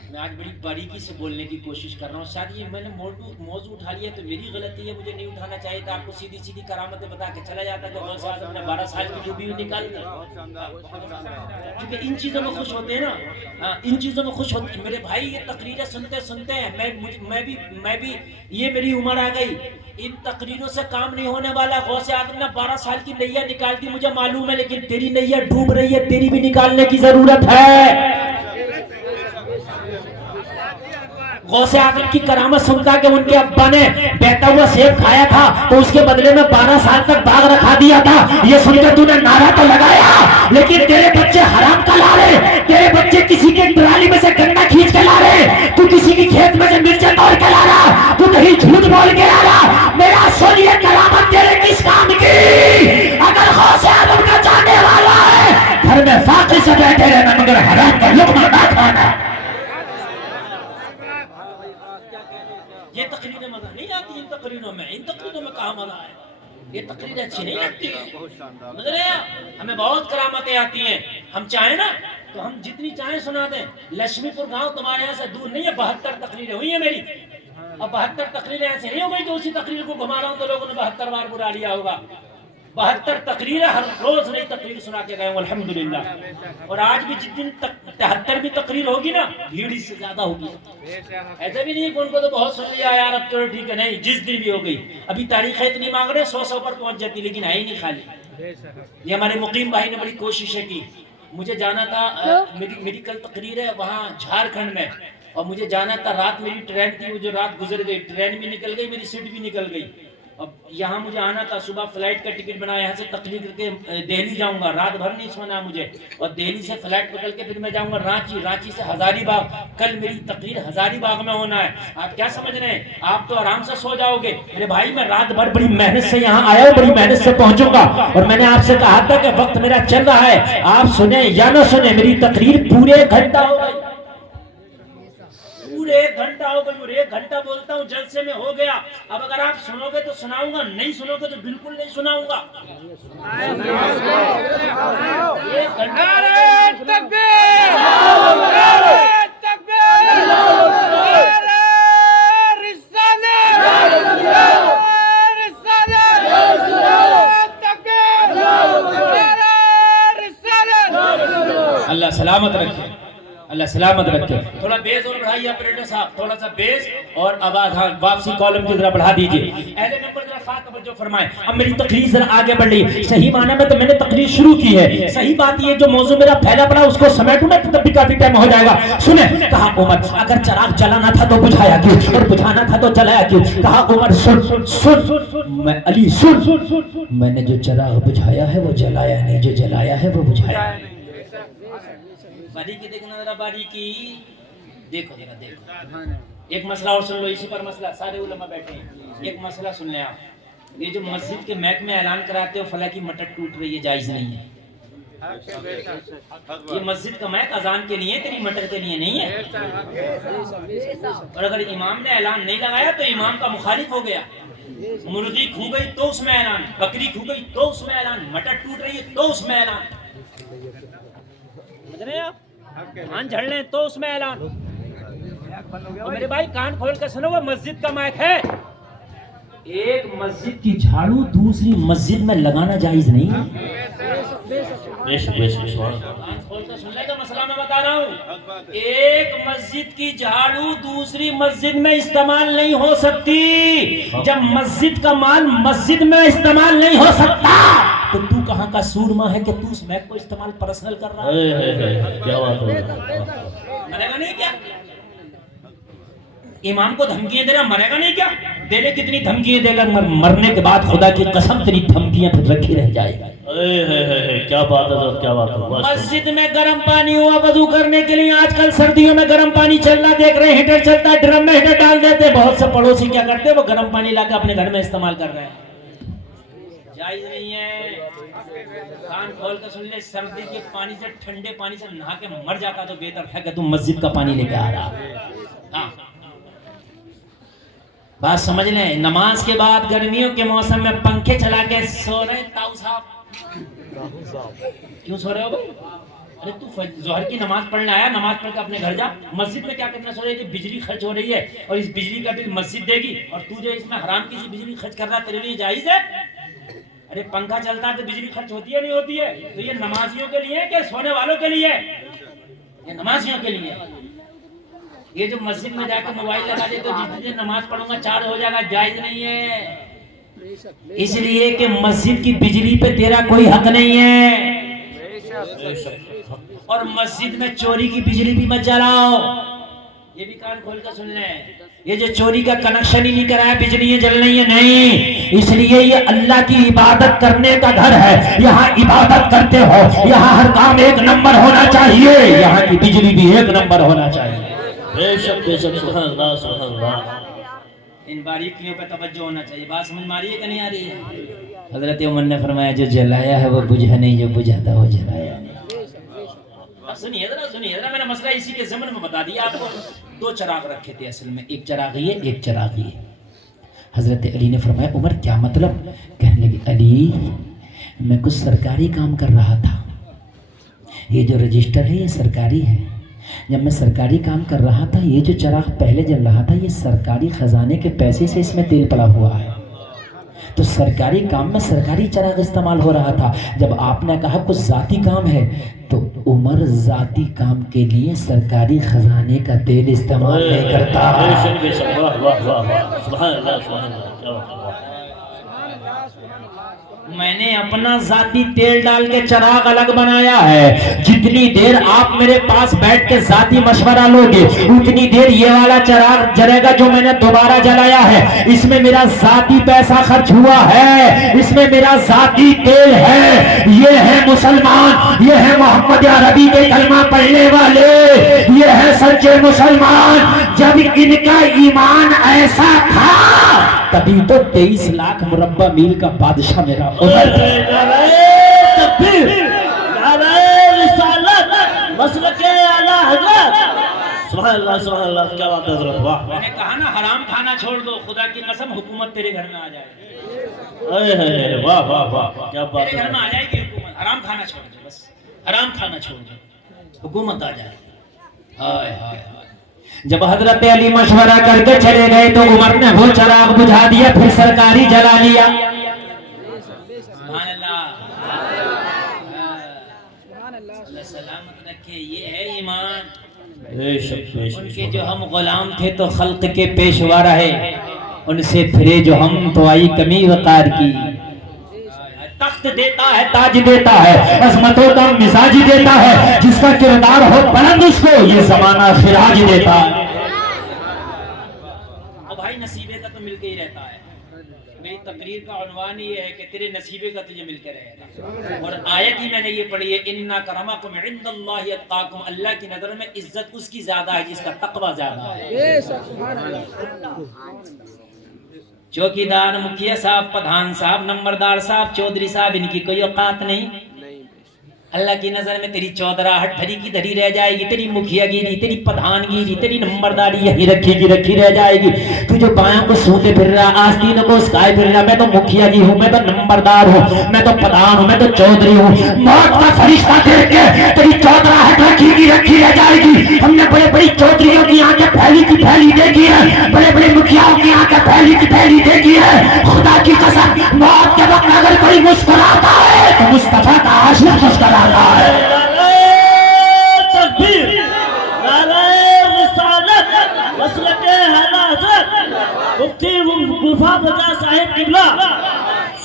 میں آج بڑی باریکی سے بولنے کی کوشش کر رہا ہوں، شاید یہ میں نے موضوع اٹھا لیا تو میری غلطی ہے، مجھے نہیں اٹھانا چاہیے تھا، آپ کو سیدھی سیدھی کرامتیں بتا کے چلا جاتا کہ غوث اعظم نے 12 سال کی جو بھی نکال دی، کیونکہ ان چیزوں میں خوش ہوتے ہیں نا، ان چیزوں میں خوش ہوتے ہیں۔ میرے بھائی یہ تقریریں سنتے سنتے ہیں میں بھی یہ میری عمر آ گئی، ان تقریروں سے کام نہیں ہونے والا۔ غوث اعظم نے 12 سال کی نیا نکال دی مجھے معلوم ہے، لیکن تیری نیا ڈوب رہی ہے، تیری بھی نکالنے کی ضرورت ہے۔ غوث اعظم کی کرامت سنتا کہ ان کے ابا نے بہتا ہوا سیب کھایا تھا تو اس کے بدلے میں 12 سال تک باغ رکھا دیا تھا، یہ سن کے تو نے نعرہ تو لگایا، لیکن تیرے بچے حرام کا لا رہے، تیرے بچے کسی کے ٹرالی میں سے گنا کھینچ کے لا رہے، تو کسی کی کھیت میں سے مرچیں توڑ کے لا رہا، تو کہیں جھوٹ بول کے لا رہا۔ میرا سن یہ کرامت تیرے کس کام کی؟ اگر غوث اعظم کا جانے والا ہے گھر میں فاقے سے بیٹھے رہنا مگر حرام کا لقمہ نہ کھانا۔ یہ تقریریں مزہ نہیں آتی، ان تقریروں میں کہاں مزہ ہے؟ یہ تقریریں اچھی نہیں لگتی ہیں، ہمیں بہت کرامتیں آتی ہیں، ہم چاہیں نا تو ہم جتنی چاہیں سنا دیں۔ لکشمی پور گاؤں تمہارے یہاں سے دور نہیں ہے، 72 تقریریں ہوئی ہیں میری، اور 72 تقریریں ایسے نہیں ہو گئی کہ اسی تقریر کو گھما رہا ہوں تو لوگوں نے 72 بار برا لیا ہوگا۔ 72 تقریر ہر روز نئی تقریر سنا کے گئے ہوں الحمدللہ. اور آج بھی جس دن 73 بھی تقریر ہوگی نا بھیڑ اس سے زیادہ ہوگی. ایسا بھی نہیں کہ ان کو تو بہت سن لیا یار اب چلو ٹھیک ہے, نہیں, جس دن بھی ہو گئی. ابھی تاریخیں اتنی مانگ رہے 100 پر پہنچ جاتی لیکن ہے ہی نہیں خالی. یہ ہمارے مقیم بھائی نے بڑی کوششیں کی. مجھے جانا تھا, میری کل تقریر ہے وہاں جھارکھنڈ میں, اور مجھے جانا تھا, رات میری ٹرین تھی, وہ جو رات گزر گئی, ٹرین بھی نکل گئی, میری سیٹ بھی نکل گئی. اب یہاں مجھے آنا تھا, صبح فلائٹ کا ٹکٹ بنا, یہاں سے تقریر کر کے دہلی جاؤں گا, رات بھر نہیں سونا مجھے, اور دہلی سے فلائٹ پکڑ کے پھر میں جاؤں گا رانچی, رانچی سے ہزاری باغ. کل میری تقریر ہزاری باغ میں ہونا ہے. آپ کیا سمجھ رہے ہیں, آپ تو آرام سے سو جاؤ گے. میرے بھائی میں رات بھر بڑی محنت سے یہاں آیا ہوں, بڑی محنت سے پہنچوں گا, اور میں نے آپ سے کہا تھا کہ وقت میرا چل رہا ہے, آپ سنیں یا نہ سنیں, میری تقریر پورے 1 گھنٹہ ہو گئی, پورے 1 گھنٹہ ہو گئی, اور 1 گھنٹہ بولتا ہوں جلسے میں ہو گیا. اب اگر آپ سنو گے تو سناؤں گا, نہیں سنو گے تو بالکل نہیں سناؤں گا. اللہ سلامت رکھے, اللہ سلامت رکھے. تھوڑا بیس اور بڑھائیے آپریٹر صاحب, تھوڑا سا بیس اور آواز, ہاں واپسی کالم کی ذرا بڑھا دیجئے. اہل نمبر ذرا خاص توجہ فرمائیں. اب میری تقریر ذرا آگے بڑھ رہی. صحیح معنی میں تو میں نے تقریر شروع کی ہے. صحیح بات یہ جو موضوع میرا پھیلا پڑا اس کو سمیٹوں میں تب بھی کافی ٹائم ہو جائے گا. سنیں, کہا عمر اگر چراغ جلانا تھا تو بجھایا کیوں, اور بجھانا تھا تو جلایا کیوں. کہا عمر سن, میں علی سن, میں نے جو چراغ بجھایا ہے وہ جلایا نہیں, جو جلایا ہے وہ بجھایا. باریکی دیکھنا ذرا, باریکی دیکھو ذرا, دیکھو. ایک مسئلہ اور سن لو, اسی پر مسئلہ, سارے علماء بیٹھے ہیں, ایک مسئلہ سن لیں آپ. یہ جو مسجد کے محکمے اعلان کراتے ہو فلاں کی مٹر ٹوٹ رہی ہے, جائز نہیں ہے. یہ مسجد کا محک اذان کے لیے, تیری مٹر کے لیے نہیں ہے. اور اگر امام نے اعلان نہیں لگایا تو امام کا مخالف ہو گیا. مرغی کھو گئی تو اس میں اعلان, بکری کھو گئی تو اس میں اعلان, مٹر ٹوٹ رہی ہے تو اس میں اعلان. سمجھ رہے ہیں آپ, کان جھڑ لیں تو اس میں اعلان. اور میرے بھائی کان کھول کے سنو, وہ مسجد کا مائک ہے. ایک مسجد کی جھاڑو دوسری مسجد میں لگانا جائز نہیں ہے. کان کھول کے سن لے تو مسئلہ میں بتا رہا ہوں. ایک مسجد کی جھاڑو دوسری مسجد میں استعمال نہیں ہو سکتی. جب مسجد کا مال مسجد میں استعمال نہیں ہو سکتا تو تو کہاں کا سورما ہے کہ تو اس میک کو استعمال پرسنل کر رہا ہے. کیا بات ہے, مرے گا نہیں کیا, امام کو دھمکیاں دے رہا, مرے گا نہیں کیا. دے لے, کتنی دھمکیاں دے گا, مرنے کے بعد خدا کی قسم تیری دھمکیاں پھر رکھی رہ جائے گا. کیا بات ہے, کیا بات ہے. مسجد میں گرم پانی ہوا وضو کرنے کے لیے, آج کل سردیوں میں گرم پانی چلنا دیکھ رہے ہیں, ہیٹر چلتا ہے, ڈرم میں ہیٹر ڈال دیتے. بہت سے پڑوسی کیا کرتے ہیں, وہ گرم پانی لا کے اپنے گھر میں استعمال کر رہے ہیں. جائز نہیں ہے. کان کھول کے سن لے, سردی کے پانی سے, ٹھنڈے پانی سے نہا کے مر جاتا تو بہتر ہے کہ تم مسجد کا پانی لے کے آ رہا. ہاں بات سمجھ لیں. نماز کے بعد گرمیوں کے موسم میں پنکھے چلا کے سو رہے ہیں. تاؤ صاحب کیوں سو رہے ہو بھائی؟ ارے تو ظہر کی نماز پڑھنے آیا, نماز پڑھ کے اپنے گھر جا. مسجد میں کیا کرنا سو رہی ہے؟ بجلی خرچ ہو رہی ہے اور اس بجلی کا بل مسجد دے گی, اور تو جو اس میں حرام کی بجلی خرچ کر رہا ہے, تیرے لیے جائز ہے؟ ارے پنکھا چلتا ہے تو بجلی خرچ ہوتی ہے نہیں ہوتی ہے؟ تو یہ نمازیوں کے لیے کہ سونے والوں کے لیے؟ یہ نمازیوں کے لیے. یہ جو مسجد میں جا کے موبائل لگا دے تو جس دن نماز پڑھوں گا چارج ہو جائے گا, جائز نہیں ہے. اس لیے کہ مسجد کی بجلی پہ تیرا کوئی حق نہیں ہے. اور مسجد میں چوری کی بجلی بھی مت جلاؤ. یہ بھی کان کھول کر سن لیں. یہ جو چوری کا کنیکشن ہی نہیں کرایا, بجلی یہ جل رہی ہے, نہیں. اس لیے یہ اللہ کی عبادت کرنے کا گھر ہے. یہاں عبادت کرتے ہو, یہاں ہر کام 1 نمبر ہونا چاہیے, یہاں کی بجلی بھی 1 نمبر ہونا چاہیے. بے شک سبحان اللہ, سبحان اللہ. ان باریکیوں پہ توجہ ہونا چاہیے. بات سمجھ میں آ رہی ہے کہ نہیں آ رہی ہے؟ حضرت عمر نے فرمایا جو جلایا ہے وہ بجھا نہیں, جو بجھا تھا وہ جلایا نہیں. سنیے ذرا, میں نے مسئلہ اسی کے ضمن میں بتا دیا آپ کو. 2 چراغ رکھے تھے اصل میں, ایک چراغ یہ, ایک چراغ یہ. حضرت علی نے فرمایا عمر کیا مطلب؟ کہنے لگے علی میں کچھ سرکاری کام کر رہا تھا, یہ جو رجسٹر ہے یہ سرکاری ہے. جب میں سرکاری کام کر رہا تھا, یہ جو چراغ پہلے جل رہا تھا یہ سرکاری خزانے کے پیسے سے اس میں تیل پڑا ہوا ہے. تو سرکاری کام میں سرکاری چراغ استعمال ہو رہا تھا. جب آپ نے کہا کچھ ذاتی کام ہے تو عمر ذاتی کام کے لیے سرکاری خزانے کا تیل استعمال نہیں کرتا. میں نے اپنا ذاتی تیل ڈال کے چراغ الگ بنایا ہے. جتنی دیر آپ میرے پاس بیٹھ کے ذاتی مشورہ لوگے اتنی دیر یہ والا چراغ جلے گا جو میں نے دوبارہ جلایا ہے. اس میں میرا ذاتی پیسہ خرچ ہوا ہے, اس میں میرا ذاتی تیل ہے. یہ ہے مسلمان, یہ ہے محمد عربی کے کلمہ پڑھنے والے, یہ ہے سچے مسلمان. جب ان کا ایمان ایسا تھا تبھی تو 23 لاکھ مربع میل کا بادشاہ میرا عمر تھا. سبحان اللہ سبحان اللہ, کیا بات ہے حضرت, واہ. میں نے کہا نا حرام کھانا چھوڑ دو, خدا کی قسم حکومت تیرے گھر میں آ جائے گی. واہ واہ واہ, کیا بات تیرے گھر میں ہے. آ جائے گی حکومت. حرام کھانا چھوڑ دے, بس حرام کھانا چھوڑ دے, حکومت آ جائے گی. ہائے ہائے. جب حضرت علی مشورہ کر کے چلے گئے تو عمر نے وہ چراغ بجھا دیا, پھر سرکاری جلا لیا. سبحان اللہ, اللہ سلامت رکھے. یہ ہے ایمان. ان کے جو ہم غلام تھے تو خلق کے پیشوا رہے, ان سے پھرے جو ہم تو آئی کمی وقار کی. تخت دیتا ہے, تاج دیتا ہے, عظمتوں کا مزاج دیتا ہے, جس کا کردار ہو بلند اس کو یہ زمانہ خراج دیتا ہے. اور بھائی نصیبے کا تو مل کے ہی رہتا ہے. میری تقریر کا عنوان یہ ہے کہ تیرے نصیبے کا تجھے مل کے رہے گا. اور آیت ہی میں نے یہ پڑھی ہے, اِنَّ أَكْرَمَكُمْ عِندَ اللَّهِ أَتْقَاكُمْ. اللہ کی نظر میں عزت اس کی زیادہ ہے جس کا تقوی زیادہ ہے. چوکیدار, مکھیا صاحب, پٹھان صاحب, نمبردار صاحب, چودھری صاحب, ان کی کوئی اوقات نہیں. اللہ کی نظر میں تیری چودراہٹ دھری کی دھری رہ جائے گی, تیری مکھیا گیری, تیری پٹھان گیری, تیری نمبرداری یہی رکھی کی رکھی رہ جائے گی. تو جو بایاں کو سوتے پھر رہا, آستینوں کو اسکائے پھر رہا, میں تو مکھیا گی ہوں, میں تو نمبردار ہوں, میں تو پٹھان ہوں, میں تو چودھری ہوں. موت کا فرشتہ دیکھ کے تیری چودراہٹ رکھی کی رکھی رہ جائے گی. ہم نے بڑے بڑی چودھریوں کی آنکھیں پھیلی کی پھیلی دیکھی ہے, بڑے بڑے مکھیاؤں کی آنکھیں پھیلی کی پھیلی دیکھی ہے. خدا کی قسم, موت کے وقت اگر کوئی مسکراتا ہے تو مصطفیٰ کا عاشق مسکراتا ہے. تکبیر, نعرہ رسالت, مسلک اعلی حضرت مفتی مصطفیٰ بجا صاحب قبلہ.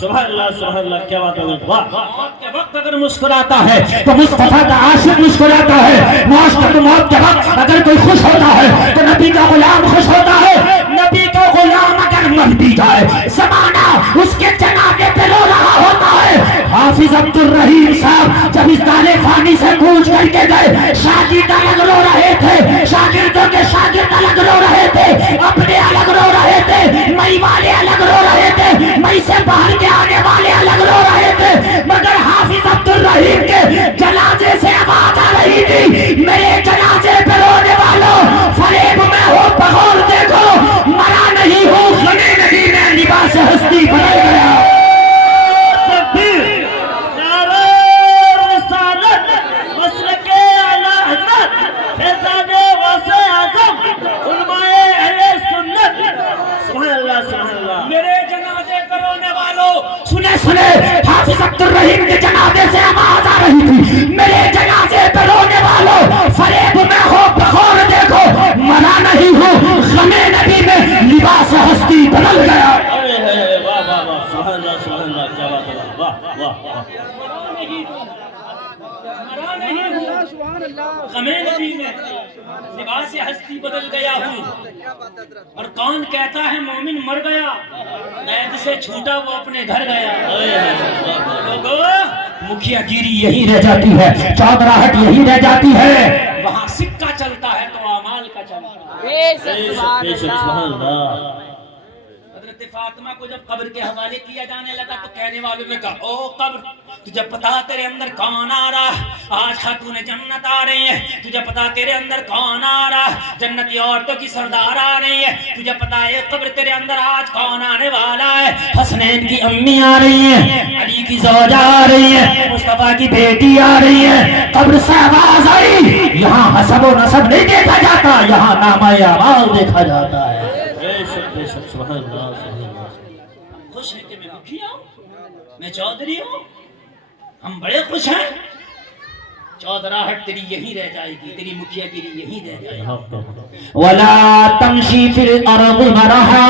سبحان اللہ سبحان اللہ, کیا بات ہے. واہ. موت کے وقت اگر مسکراتا ہے تو مصطفیٰ کا عاشق مسکراتا ہے. موت کے وقت اگر کوئی خوش ہوتا ہے تو نبی کا غلام خوش ہوتا ہے. نبی کا غلام اگر مر بھی جائے زمانہ اس کے جنازے پہ رو رہا ہوتا ہے. حافظ عبد الرحیم صاحب جب اس دار فانی سے کوچ کر کے گئے, شاگرد الگ رو رہے تھے, شاگردوں کے شاگرد الگ رو رہے تھے, اپنے الگ رو رہے تھے, مئی والے الگ رو رہے تھے, مئی سے باہر کے آنے والے الگ رو رہے تھے, مگر حافظ عبد الرحیم کے جنازے سے آواز آ رہی تھی, میرے جنازے پہ رونے والوں فریب میں ہو بغور دیکھو, مرا نہیں ہوں, غمی نہیں میں لباس ہستی بدل گیا. سنے حافظ عبد الرحیم کے جنازے سے آواز آ رہی تھی, میرے جنازے پہ رونے والوں فریب میں ہو بغور دیکھو, مرا نہیں ہوں, غم نبی میں لباس ہستی بدل گیا. واہ واہ واہ, سبحان اللہ سبحان اللہ, کیا بات ہے. واہ واہ واہ. غمیں نبی میں لباس ہستی بدل گیا ہوں. اور کون کہتا ہے مومن مر گیا, قید سے چھوٹا وہ اپنے گھر گیا. مکھیا گیری یہی رہ جاتی ہے, چودراہٹ یہی رہ جاتی ہے, وہاں سکہ چلتا ہے تو اعمال کا چلتا ہے. سبحان اللہ. حضرت فاطمہ کو جب قبر کے حوالے کیا جانے لگا تو کہنے والوں نے کہا, او قبر تجھے پتا تیرے اندر کون آ رہا, آج خاتون جنت آ رہی ہے, تجھے پتا تیرے اندر کون آ رہا, جنتی عورتوں کی سردار آ رہی ہے, تجھے پتا ہے قبر تیرے اندر آج کون آنے والا ہے, حسنین کی امی آ رہی ہیں, علی کی زوجہ آ رہی ہے, مصطفیٰ کی بیٹی آ رہی ہے. قبر سے آواز آئی, یہاں حسب و نسب نہیں دیکھا جاتا, یہاں نامہ اعمال دیکھا جاتا ہے. سبحان اللہ. خوش ہے کہ میں میں چودھری ہوں، ہم بڑے خوش ہیں، چودراہٹ تیری یہی رہ جائے گی، تیری مکھیا گیری یہی رہ جائے گی۔ ولا تمشي في الارض مرحا،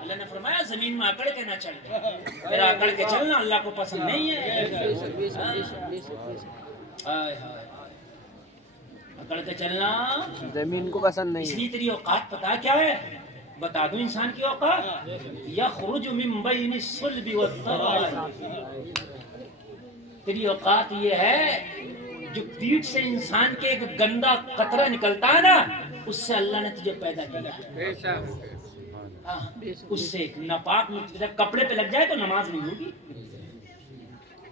اللہ نے فرمایا زمین میں اکڑ کے نہ چل، میرا اکڑ کے چلنا اللہ کو پسند نہیں ہے۔ ہائے ہائے، اکڑ کے چلنا زمین کو پسند اس نہیں لیے تیری اوقات پتا کیا ہے؟ بتا دوں انسان کی اوقات، یخرج من بین الصلب والترائب، تیری اوقات یہ ہے جو پیٹ سے انسان کے ایک گندا قطرہ نکلتا ہے نا، اس سے اللہ نے تجھے پیدا کیا، اس سے ایک ناپاک کپڑے پہ لگ جائے تو نماز نہیں ہوگی۔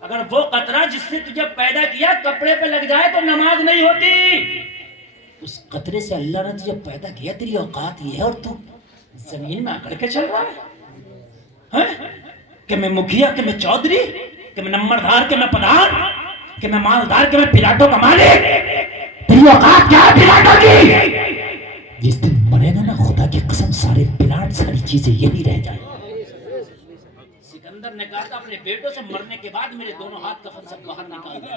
اگر وہ قطرہ جس سے تجھے پیدا کیا کپڑے پہ لگ جائے تو نماز نہیں ہوتی۔ اس قطرے سے اللہ نے تجھے پیدا کیا، تیری اوقات یہ ہے، اور تو زمین میں اکڑ کے چل رہا ہے کہ میں مکھیا، کہ میں چودھری، کہ میں نمبردار، کہ میں پدھان، کہ میں مالدار، کہ میں پلاٹوں کا مالک۔ تیری اوقات کیا ہے پلاٹوں کی؟ جس دن مرے گا نا خدا کی قسم سارے پلاٹ، ساری چیزیں یہی رہ جائیں۔ سکندر نے کہا تھا اپنے بیٹوں سے مرنے کے بعد میرے دونوں ہاتھ کفن سے باہر نکال دیا۔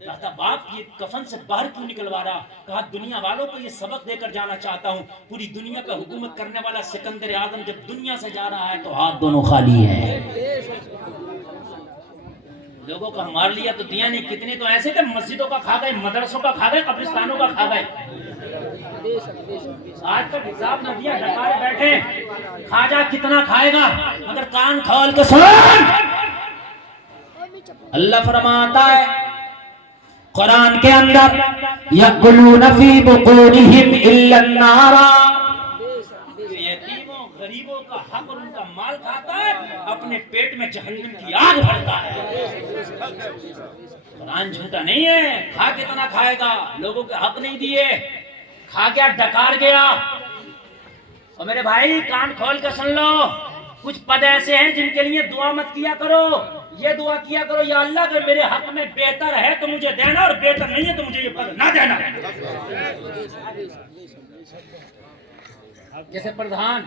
کہا تھا باپ یہ کفن سے باہر کیوں نکلوا رہا؟ کہا دنیا والوں کو یہ سبق دے کر جانا چاہتا ہوں، پوری دنیا پہ حکومت کرنے والا سکندر اعظم جب دنیا سے جا رہا ہے تو ہاتھ دونوں خالی ہیں۔ لوگوں کا مار لیا تو دیا نہیں، کتنے تو ایسے تھے مسجدوں کا کھا گئے، مدرسوں کا کھا گئے، قبرستانوں کا کھا گئے۔ آج تک حساب نہ دیا، ڈکارے بیٹھے، کھا جا کتنا کھائے گا، مگر کان کھول کے سن۔ اللہ فرماتا ہے قرآن کے اندر یأکلون فی بطونہم الا النار، یتیموں غریبوں کا حق اور ان کا مال کھاتا ہے، اپنے پیٹ میں جہنم کی آگ بھرتا ہے۔ قرآن جھوٹا نہیں ہے، کھا کتنا کھائے گا، لوگوں کے حق نہیں دیے، کھا گیا ڈکار گیا۔ اور میرے بھائی کان کھول کے سن لو، کچھ پد ایسے ہیں جن کے لیے دعا مت کیا کرو، یہ دعا کیا کرو یا اللہ اگر میرے حق میں بہتر ہے تو مجھے دینا، اور بہتر نہیں ہے تو مجھے یہ پد نہ دینا۔ جیسے پردھان،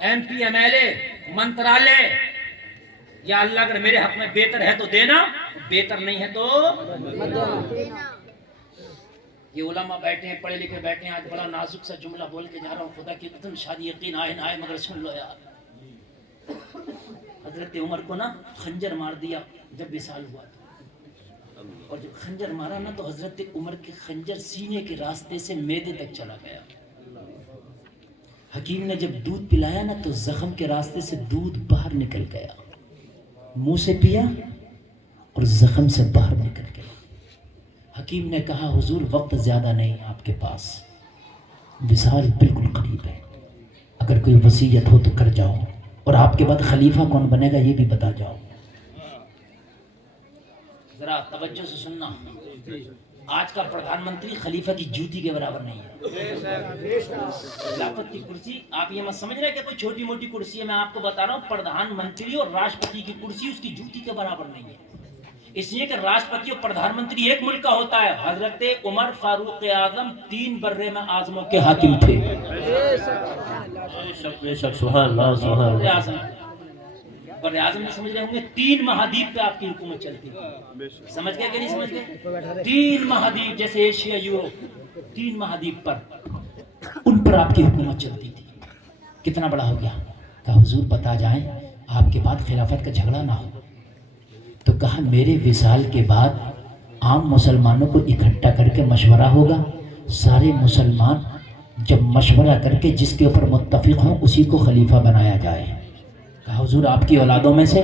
ایم پی، ایم ایل اے، منترالے، یا اللہ اگر میرے حق میں بہتر ہے تو دینا، بہتر نہیں ہے تو یہ علماء بیٹھے ہیں، پڑھے لکھے بیٹھے ہیں، آج بڑا نازک سا جملہ بول کے جا رہا ہوں، خدا کی قسم شادی یقین آئے نہ آئے مگر سن لو یار۔ حضرت عمر کو نا خنجر مار دیا جب وصال ہوا تھا، اور جب خنجر مارا نا تو حضرت عمر کے خنجر سینے کے راستے سے معدے تک چلا گیا۔ حکیم نے جب دودھ پلایا نا تو زخم کے راستے سے دودھ باہر نکل گیا، منہ سے پیا اور زخم سے باہر نکل گیا۔ حکیم نے کہا حضور وقت زیادہ نہیں آپ کے پاس، وصال بالکل قریب ہے، اگر کوئی وصیت ہو تو کر جاؤ، اور آپ کے بعد خلیفہ کون بنے گا یہ بھی بتا جاؤ۔ ذرا توجہ سے سننا، آج کا پردھان منتری خلیفہ کی جوتی کے برابر نہیں ہے۔ خلافت کی کرسی آپ یہ مت سمجھ رہے کہ کوئی چھوٹی موٹی کرسی ہے، میں آپ کو بتا رہا ہوں پردھان منتری اور راشٹرپتی کی کرسی اس کی جوتی کے برابر نہیں ہے، اس لیے کہ راشٹرپتی اور پردھان منتری ایک ملک کا ہوتا ہے۔ حضرت عمر فاروق اعظم 3 برے میں اعظموں کے حاکم تھے۔ بے شک سبحان اللہ سبحان اللہ۔ بر اعظم نہیں سمجھ رہے ہوں گے، 3 مہادیپ پہ آپ کی حکومت چلتی ہے، سمجھ گئے کہ نہیں سمجھ گئے؟ 3 مہادیپ جیسے ایشیا، یورپ، 3 مہادیپ پر ان پر آپ کی حکومت چلتی تھی۔ کتنا بڑا ہو گیا؟ کہا حضور بتا جائیں آپ کے بعد خلافت کا جھگڑا نہ ہو، تو کہا میرے وصال کے بعد عام مسلمانوں کو اکٹھا کر کے مشورہ ہوگا، سارے مسلمان جب مشورہ کر کے جس کے اوپر متفق ہوں اسی کو خلیفہ بنایا جائے۔ کہا حضور آپ کی اولادوں میں سے؟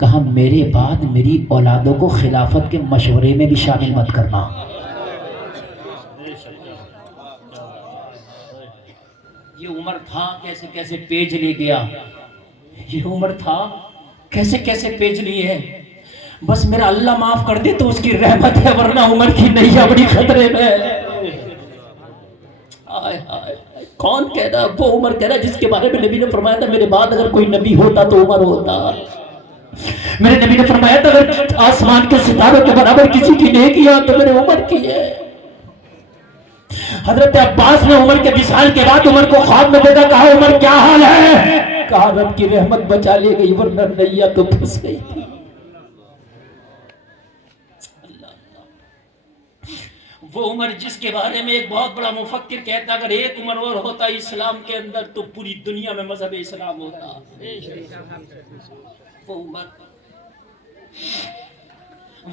کہا میرے بعد میری اولادوں کو خلافت کے مشورے میں بھی شامل مت کرنا۔ یہ عمر تھا کیسے کیسے پیج لے گیا، یہ عمر تھا کیسے کیسے پیج لیے ہیں، بس میرا اللہ معاف کر دے تو اس کی رحمت ہے، ورنہ عمر کی نیا بڑی خطرے میں ہے۔ کون کہہ رہا؟ وہ عمر کہہ رہا جس کے بارے میں نبی نے فرمایا تھا میرے بعد اگر کوئی نبی ہوتا تو عمر ہوتا۔ میرے نبی نے فرمایا تھا اگر آسمان کے ستاروں کے برابر کسی کی نیکی ہے تو میرے عمر کی ہے۔ حضرت عباس نے عمر کے وصال کے بعد عمر کو خواب میں دیکھا، کہا عمر کیا حال ہے؟ کہا رب کی رحمت بچا لے گئی ورنہ نیا تو پھنس گئی تھی۔ وہ عمر جس کے بارے میں ایک بہت بڑا مفکر کہتا اگر ایک عمر اور ہوتا اسلام کے اندر تو پوری دنیا میں مذہب اسلام ہوتا۔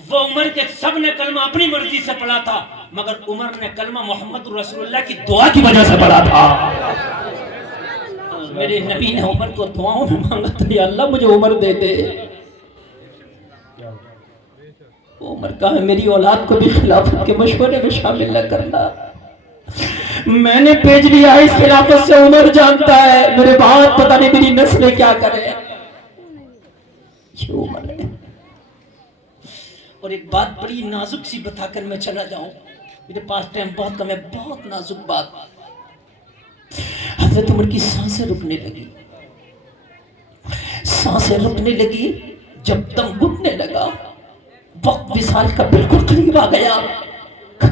وہ عمر کے سب نے کلمہ اپنی مرضی سے پڑھا تھا مگر عمر نے کلمہ محمد رسول اللہ کی دعا کی وجہ سے پڑھا تھا۔ میرے نبی نے عمر کو دعاؤں میں مانگا تھا یا اللہ مجھے عمر دے دے۔ عمر کہا ہے میری اولاد کو بھی خلافت کے مشورے میں شامل نہ کرنا، میں نے بھیج لیا ہے اس خلافت سے، عمر جانتا ہے میرے بعد پتہ نہیں میری نسلیں کیا کرے۔ یہ عمر ہے۔ اور ایک بات بڑی نازک سی بتا کر میں چلا جاؤں، میرے پاس ٹائم بہت کم ہے، بہت نازک بات۔ حضرت عمر کی سانسیں رکنے لگی، سانسیں رکنے لگی، جب دم گھٹنے لگا وقت وصال کا بالکل قریب آ گیا۔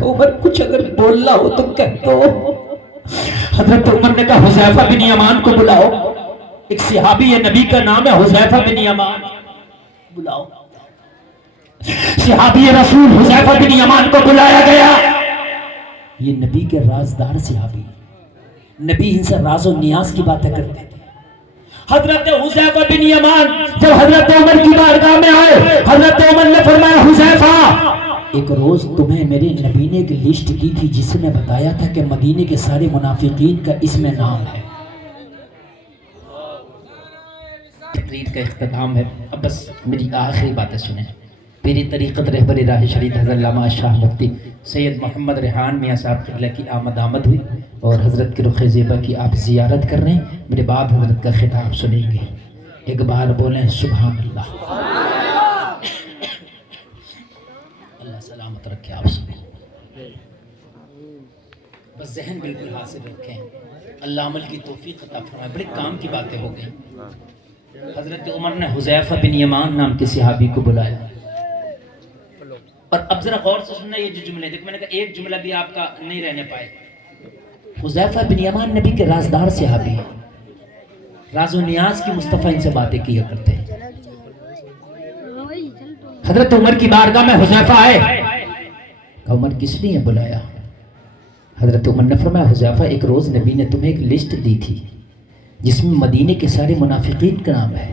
عمر کچھ اگر بولنا ہو تو کہہ دو۔ حضرت عمر نے کہا حذیفہ بن یمان کو بلاؤ، ایک صحابی ہے نبی کا نام ہے حذیفہ بن یمان، بلاؤ۔ صحابی رسول حذیفہ بن یمان کو بلایا گیا۔ یہ نبی کے رازدار صحابی، نبی ان سے راز و نیاز کی باتیں کرتے تھے۔ حضرت حذیفہ بن یمان جب حضرت عمر کی بارگاہ میں آئے، حضرت عمر نے فرمایا حذیفہ ایک روز تمہیں میرے نبی نے ایک لسٹ دی تھی جس میں بتایا تھا کہ مدینے کے سارے منافقین کا اس میں نام ہے۔ تقریر کا اختتام ہے، اب بس میری آخری باتیں سنیں۔ میری طریقت رہبر راہ شریف حضرت علامہ شاہ مفتی سید محمد ریحان میاں صاحب قبلہ کی آمد ہوئی اور حضرت کے رخ زیبا کی آپ زیارت کر رہے ہیں، میرے بعد حضرت کا خطاب سنیں گے۔ ایک بار بولیں سبحان اللہ۔ اللہ سلامت رکھے آپ سب کو، بس ذہن بالکل حاضر رکھیں، اللہ عمل کی توفیق عطا فرمائے۔ بڑے کام کی باتیں ہو گئی۔ حضرت عمر نے حذیفہ بن یمان نام کے صحابی کو بلایا، اور اب ذرا غور سے سننا یہ جو جملے، دیکھ میں نے کہا ایک جملہ بھی آپ کا نہیں رہنے پائے۔ حذیفہ بن یمان نبی کے رازدار صحابی ہیں، راز و نیاز کی مصطفیٰ ان سے باتیں کیا کرتے ہیں۔ حضرت عمر کی بارگاہ میں حذیفہ آئے، کہا عمر کس لیے بلایا؟ حضرت عمر نے فرمایا حذیفہ ایک روز نبی نے تمہیں ایک لسٹ دی تھی جس میں مدینے کے سارے منافقین کا نام ہے۔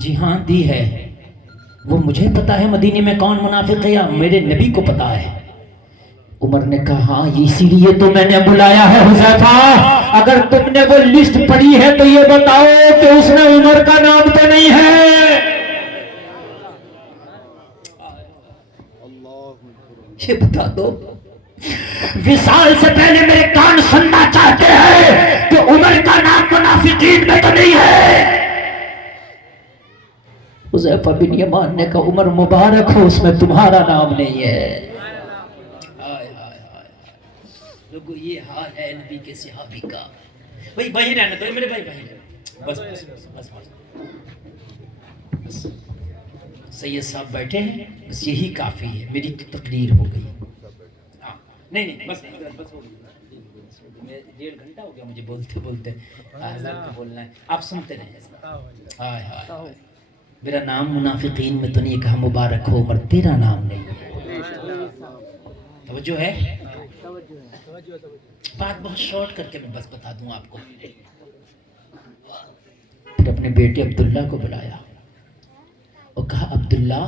جی ہاں دی ہے، وہ مجھے پتا ہے مدینے میں کون منافق ہے یا میرے نبی کو پتا ہے؟ عمر نے کہا ہاں اسی لیے تو میں نے بلایا ہے حذیفہ، اگر تم نے وہ لسٹ پڑھی ہے تو یہ بتاؤ کہ اس میں عمر کا نام تو نہیں ہے؟ یہ بتا دو، وصال سے پہلے میرے کان سننا چاہتے ہیں کہ عمر کا نام منافقین میں تو نہیں ہے؟ حذیفہ بن یمان نے کہا عمر مبارک ہو، اس میں تمہارا نام نہیں ہے۔ لوگو یہ حال ہے نبی کے صحابی کا۔ بھائی بھائی رہنے دو میرے بھائی بھائی، بس بس بس بس سید صاحب بیٹھے ہیں، بس یہی کافی ہے، میری تقریر ہو گئی۔ نہیں بس بس ہو گئی، 1.5 گھنٹہ ہو گیا مجھے بولتے بولتے، حضرت کو بولنا ہے، آپ سنتے رہیں۔ ہائے ہائے، میرا نام منافقین میں تو نہیں، کہا مبارک ہو عمر تیرا نام نہیں ہے۔ توجہ ہے؟ بات بہت شارٹ کر کے میں بس بتا دوں آپ کو۔ پھر اپنے بیٹے عبداللہ کو بلایا اور کہا عبداللہ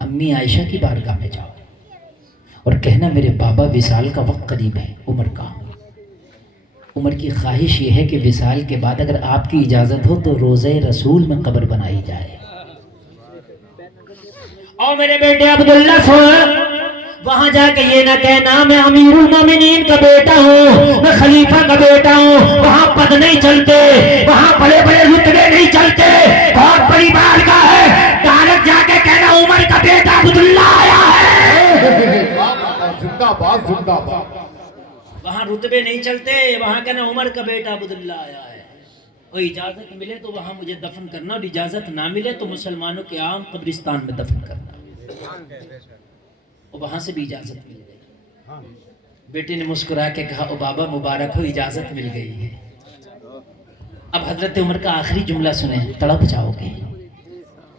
امی عائشہ کی بارگاہ میں جاؤ اور کہنا میرے بابا وصال کا وقت قریب ہے عمر کا۔ عمر کی خواہش یہ ہے کہ وصال کے بعد اگر آپ کی اجازت ہو تو روضہ رسول میں قبر بنائی جائے۔ اور میرے بیٹے عبداللہ سن، وہاں جا کے یہ نہ کہنا میں امیر المومنین کا بیٹا ہوں، میں خلیفہ کا بیٹا ہوں، وہاں پد نہیں چلتے، وہاں بڑے بڑے رتبے نہیں چلتے، بہت بڑی بارگاہ ہے، ڈائریکٹ جا کے کہنا عمر کا بیٹا عبداللہ آیا ہے۔ زندہ باد زندہ باد۔ وہاں رتبے نہیں چلتے، وہاں کہنا عمر کا بیٹا عبداللہ آیا ہے۔ اور اجازت ملے تو وہاں مجھے دفن کرنا، اور اجازت نہ ملے تو مسلمانوں کے عام قبرستان میں دفن کرنا۔ اور وہاں سے بھی اجازت مل گئی۔ بیٹے نے مسکرا کے کہا او بابا مبارک ہو، اجازت مل گئی ہے۔ اب حضرت عمر کا آخری جملہ سنیں، تڑپ جاؤ گے.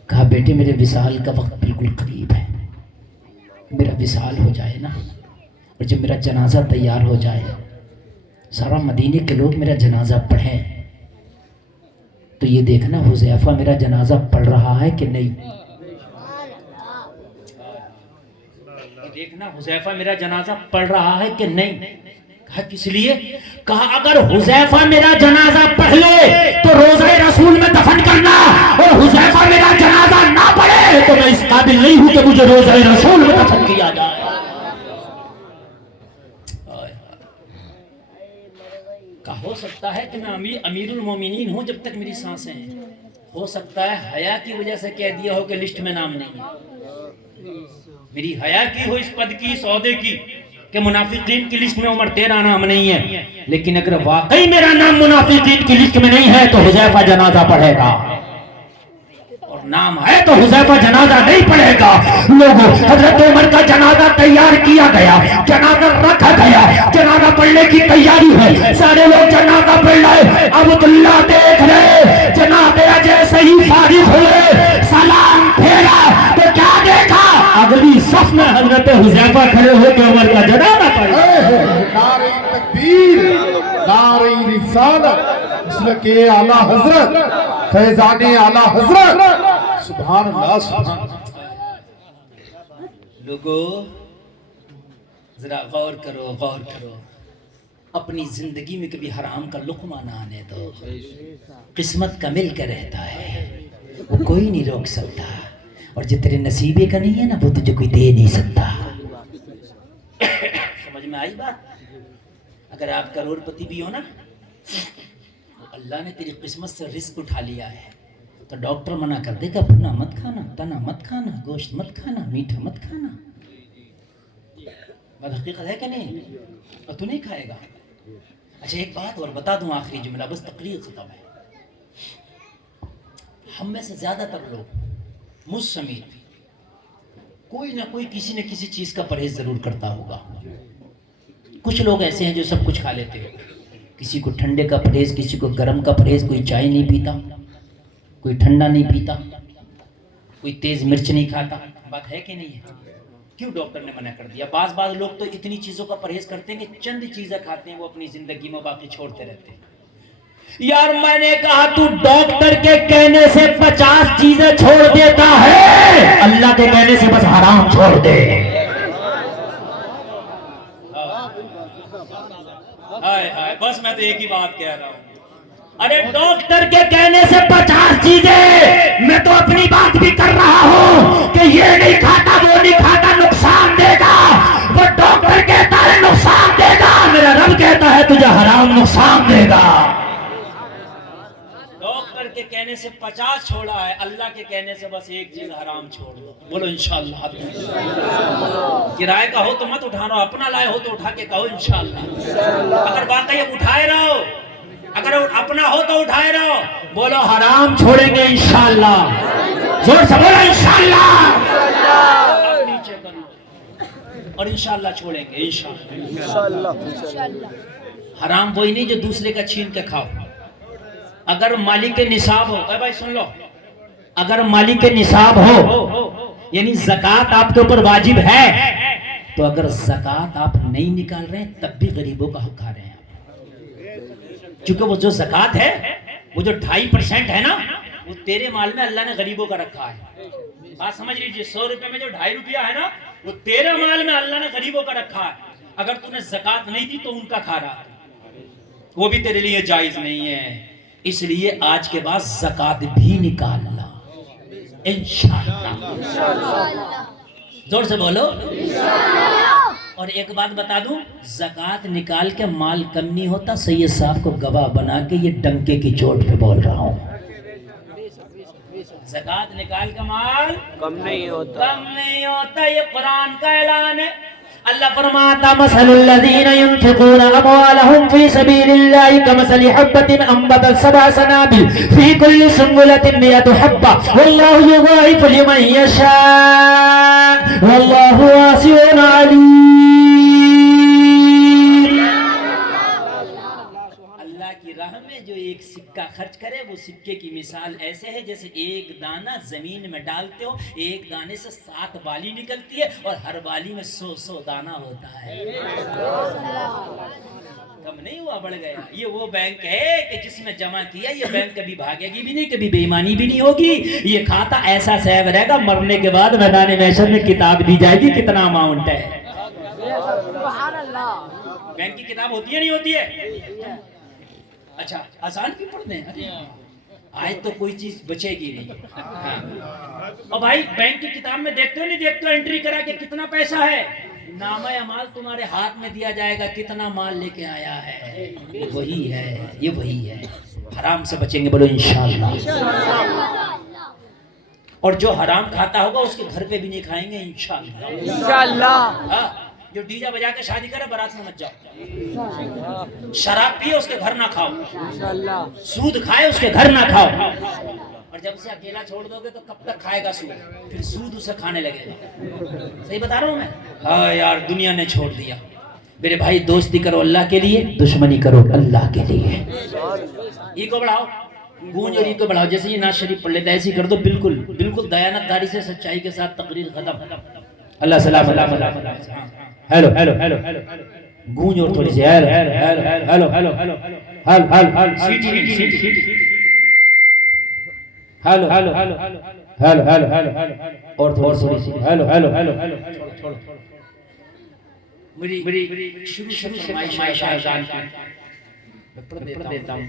کہا بیٹے میرے وصال کا وقت بالکل قریب ہے، میرا وصال ہو جائے نا، اور جب میرا جنازہ تیار ہو جائے، سارا مدینے کے لوگ میرا جنازہ پڑھیں، تو یہ دیکھنا حذیفہ میرا جنازہ پڑھ رہا ہے کہ نہیں. دیکھنا حذیفہ میرا جنازہ پڑھ رہا ہے کہ نہیں. کہا کس لیے؟ کہا اگر حذیفہ میرا جنازہ پڑھ لے تو روضہ رسول میں دفن کرنا، اور حذیفہ میرا جنازہ نہ پڑھے تو میں اس قابل نہیں ہوں کہ مجھے روضہ رسول میں دفن کیا جائے. کہا ہو سکتا ہے کہ میں امیر المومنین ہوں جب تک میری سانسیں ہیں، ہو سکتا ہے حیا کی وجہ سے کہہ دیا ہو کہ لسٹ میں نام نہیں ہے، میری حیا کی ہو اس پد کی، اس عہدے کی کہ منافقین کی لسٹ میں عمر تیرا نام نہیں ہے، لیکن اگر واقعی میرا نام منافقین کی لسٹ میں نہیں ہے تو حذیفہ جنازہ پڑھے گا، اور نام ہے تو حذیفہ جنازہ نہیں پڑھے گا. لوگوں حضرت عمر کا جنازہ تیار کیا گیا، جنازہ رکھا گیا، جنازہ پڑھنے کی تیاری ہے، سارے لوگ جنازہ پڑھ رہے. عبداللہ دیکھ رہے جنازے جیسے ہی فارغ ہوئے، سلام پھیرا تو کیا دیکھا؟ اگلی صف میں حضرت حذیفہ کھڑے ہو کے عمر کا جنازہ پڑھا. نعرہ تکبیر، نعرہ رسالت، مسلک اعلیٰ حضرت، فیضان اعلیٰ حضرت. سبحان اللہ سبحان اللہ. لوگوں ذرا غور کرو، غور کرو، اپنی زندگی میں کبھی حرام کا لقمہ نہ آنے دو. قسمت کا مل کے رہتا ہے، وہ کوئی نہیں روک سکتا، اور جو تیرے نصیبے کا نہیں ہے نا وہ تجھے کوئی دے نہیں سکتا. سمجھ میں آئی بات؟ اگر آپ کروڑ پتی بھی ہو نا، اللہ نے تیری قسمت سے رزق اٹھا لیا ہے، تو ڈاکٹر منع کر دے گا بھنا مت کھانا، تنا مت کھانا، گوشت مت کھانا، میٹھا مت کھانا. بات حقیقت ہے کہ نہیں؟ اور تو نہیں کھائے گا. اچھا ایک بات اور بتا دوں، آخری جملہ، بس تقریر ختم ہے. ہم میں سے زیادہ تر لوگ مجھ سمیت کوئی نہ کوئی کسی نہ کسی چیز کا پرہیز ضرور کرتا ہوگا. کچھ لوگ ایسے ہیں جو سب کچھ کھا لیتے ہیں، کسی کو ٹھنڈے کا پرہیز، کسی کو گرم کا پرہیز، کوئی چائے نہیں پیتا، کوئی ٹھنڈا نہیں پیتا، کوئی تیز مرچ نہیں کھاتا. بات ہے کہ نہیں ہے؟ کیوں ڈاکٹر نے منع کر دیا؟ بعض لوگ تو اتنی چیزوں کا پرہیز کرتے ہیں کہ چند چیزیں کھاتے ہیں وہ اپنی زندگی میں، باقی چھوڑتے رہتے ہیں. یار میں نے کہا تو ڈاکٹر کے کہنے سے 50 چیزیں چھوڑ دیتا ہے، اللہ کے کہنے سے بس حرام چھوڑ دے. بس میں تو ایک ہی بات کہہ رہا ہوں. ارے ڈاکٹر کے کہنے سے 50 چیزیں، میں تو اپنی بات بھی کر رہا ہوں کہ یہ نہیں کھاتا، وہ نہیں کھاتا، نقصان دے گا. وہ ڈاکٹر کہتا ہے نقصان دے گا، میرا رب کہتا ہے تجھے حرام نقصان دے گا. ڈاکٹر کے کہنے سے 50 چھوڑا ہے، اللہ کے کہنے سے بس ایک چیز حرام چھوڑ دو. بولو انشاءاللہ. کرائے کا ہو تو مت اٹھانا، اپنا لائے ہو تو اٹھا کے کہو انشاءاللہ. اگر واقعی اٹھائے رہو، اگر اپنا ہو تو اٹھائے رہو. بولو حرام چھوڑیں گے انشاءاللہ. زور سے بولو انشاءاللہ. نیچے کرو اور انشاءاللہ چھوڑیں گے انشاءاللہ. حرام وہی نہیں جو دوسرے کا چھین کے کھاؤ. اگر مالک نصاب ہو، اے بھائی سن لو، اگر مالک نصاب ہو یعنی زکوٰۃ آپ کے اوپر واجب ہے، تو اگر زکوٰۃ آپ نہیں نکال رہے ہیں تب بھی غریبوں کا حق کھا رہے ہیں. چونکہ وہ جو زکوٰۃ ہے، وہ جو 2.5% ہے نا، وہ تیرے مال میں اللہ نے غریبوں کا رکھا ہے. بات سمجھ لیجئے، 100 روپے میں جو 2.5 روپیہ ہے نا، وہ تیرے مال میں اللہ نے غریبوں کا رکھا ہے. اگر تم نے زکوٰۃ نہیں دی تو ان کا کھا رہا، وہ بھی تیرے لیے جائز نہیں ہے. اس لیے آج کے بعد زکوٰۃ بھی نکالنا انشاءاللہ. زور سے بولو. اور ایک بات بتا دوں، زکوٰۃ نکال کے مال کم نہیں ہوتا. سید صاحب کو گواہ بنا کے یہ ڈنکے کی چوٹ پہ بول رہا ہوں، زکوٰۃ نکال کے مال کم نہیں ہوتا. یہ قرآن کا اعلان ہے. اللہ فرماتا مثل الذین ينفقون اموالهم في سبيل الله كمثل حبة انبتت 7 سنابل في كل سنبلة 100 حبة والله يضاعف لمن يشاء والله واسع عليم. اللہ کی راہ میں جو ایک سکہ خرچ کرے وہ سکے کی مثال ایسے ہے جیسے ایک دانہ زمین میں ڈالتے ہو، ایک دانے سے 7 بالی نکلتی ہے اور ہر بالی میں 100 دانہ ہوتا ہے۔ کم نہیں ہوا، بڑھ گیا۔ یہ وہ بینک ہے کہ جس میں جمع کیا، یہ بینک کبھی بھاگے گی بھی نہیں، کبھی بے ایمانی بھی نہیں ہوگی، یہ کھاتا ایسا سیو رہے گا، مرنے کے بعد میدان محشر میں کتاب دی جائے گی کتنا اماؤنٹ ہے۔ بینک کی کتاب ہوتی ہے نہیں ہوتی ہے؟ اچھا آسان بھی پڑھتے ہیں، آج تو کوئی چیز بچے گی نہیں۔ اور بھائی بینک کی کتاب میں دیکھتے ہو نہیں دیکھتے ہو، انٹری کرا کہ کتنا پیسہ ہے، نامہ اعمال تمہارے ہاتھ میں دیا جائے گا کتنا مال لے کے آیا ہے، وہی ہے، یہ وہی ہے۔ حرام سے بچیں گے، بولو انشاءاللہ۔ اور جو حرام کھاتا ہوگا اس کے گھر پہ بھی نہیں کھائیں گے انشاءاللہ۔ جو ڈی جے بجا کے شادی کرے بارات میں مت جاؤ، شراب پیے اس کے گھر نہ کھاؤ، سود کھائے اس کے گھر نہ کھاؤ، اور جب اسے اکیلا چھوڑ دو گے تو کب تک کھائے گا سود، پھر سود اسے کھانے لگے گا۔ صحیح بتا رہا ہوں میں؟ ہاں یار دنیا نے چھوڑ دیا۔ میرے بھائی دوستی کرو اللہ کے لیے، دشمنی کرو اللہ کے لیے۔ ای کو بڑھاؤ، گونج اور ای کو بڑھاؤ، جیسے یہ ناز شریف پڑھ لیتا ہے ایسے کر دو، بالکل بالکل دیانت داری سے سچائی کے ساتھ تقریر ختم۔ اللہ سلامت۔ ہیلو ہیلو ہیلو گونج اور تھوڑی سی hello hello hello hello hello سیٹی hello hello hello hello hello hello اور تھوڑی سی ہیلو ہیلو ہیلو میری شروع سے فرمائش آزان کی پڑھ دیتا ہوں۔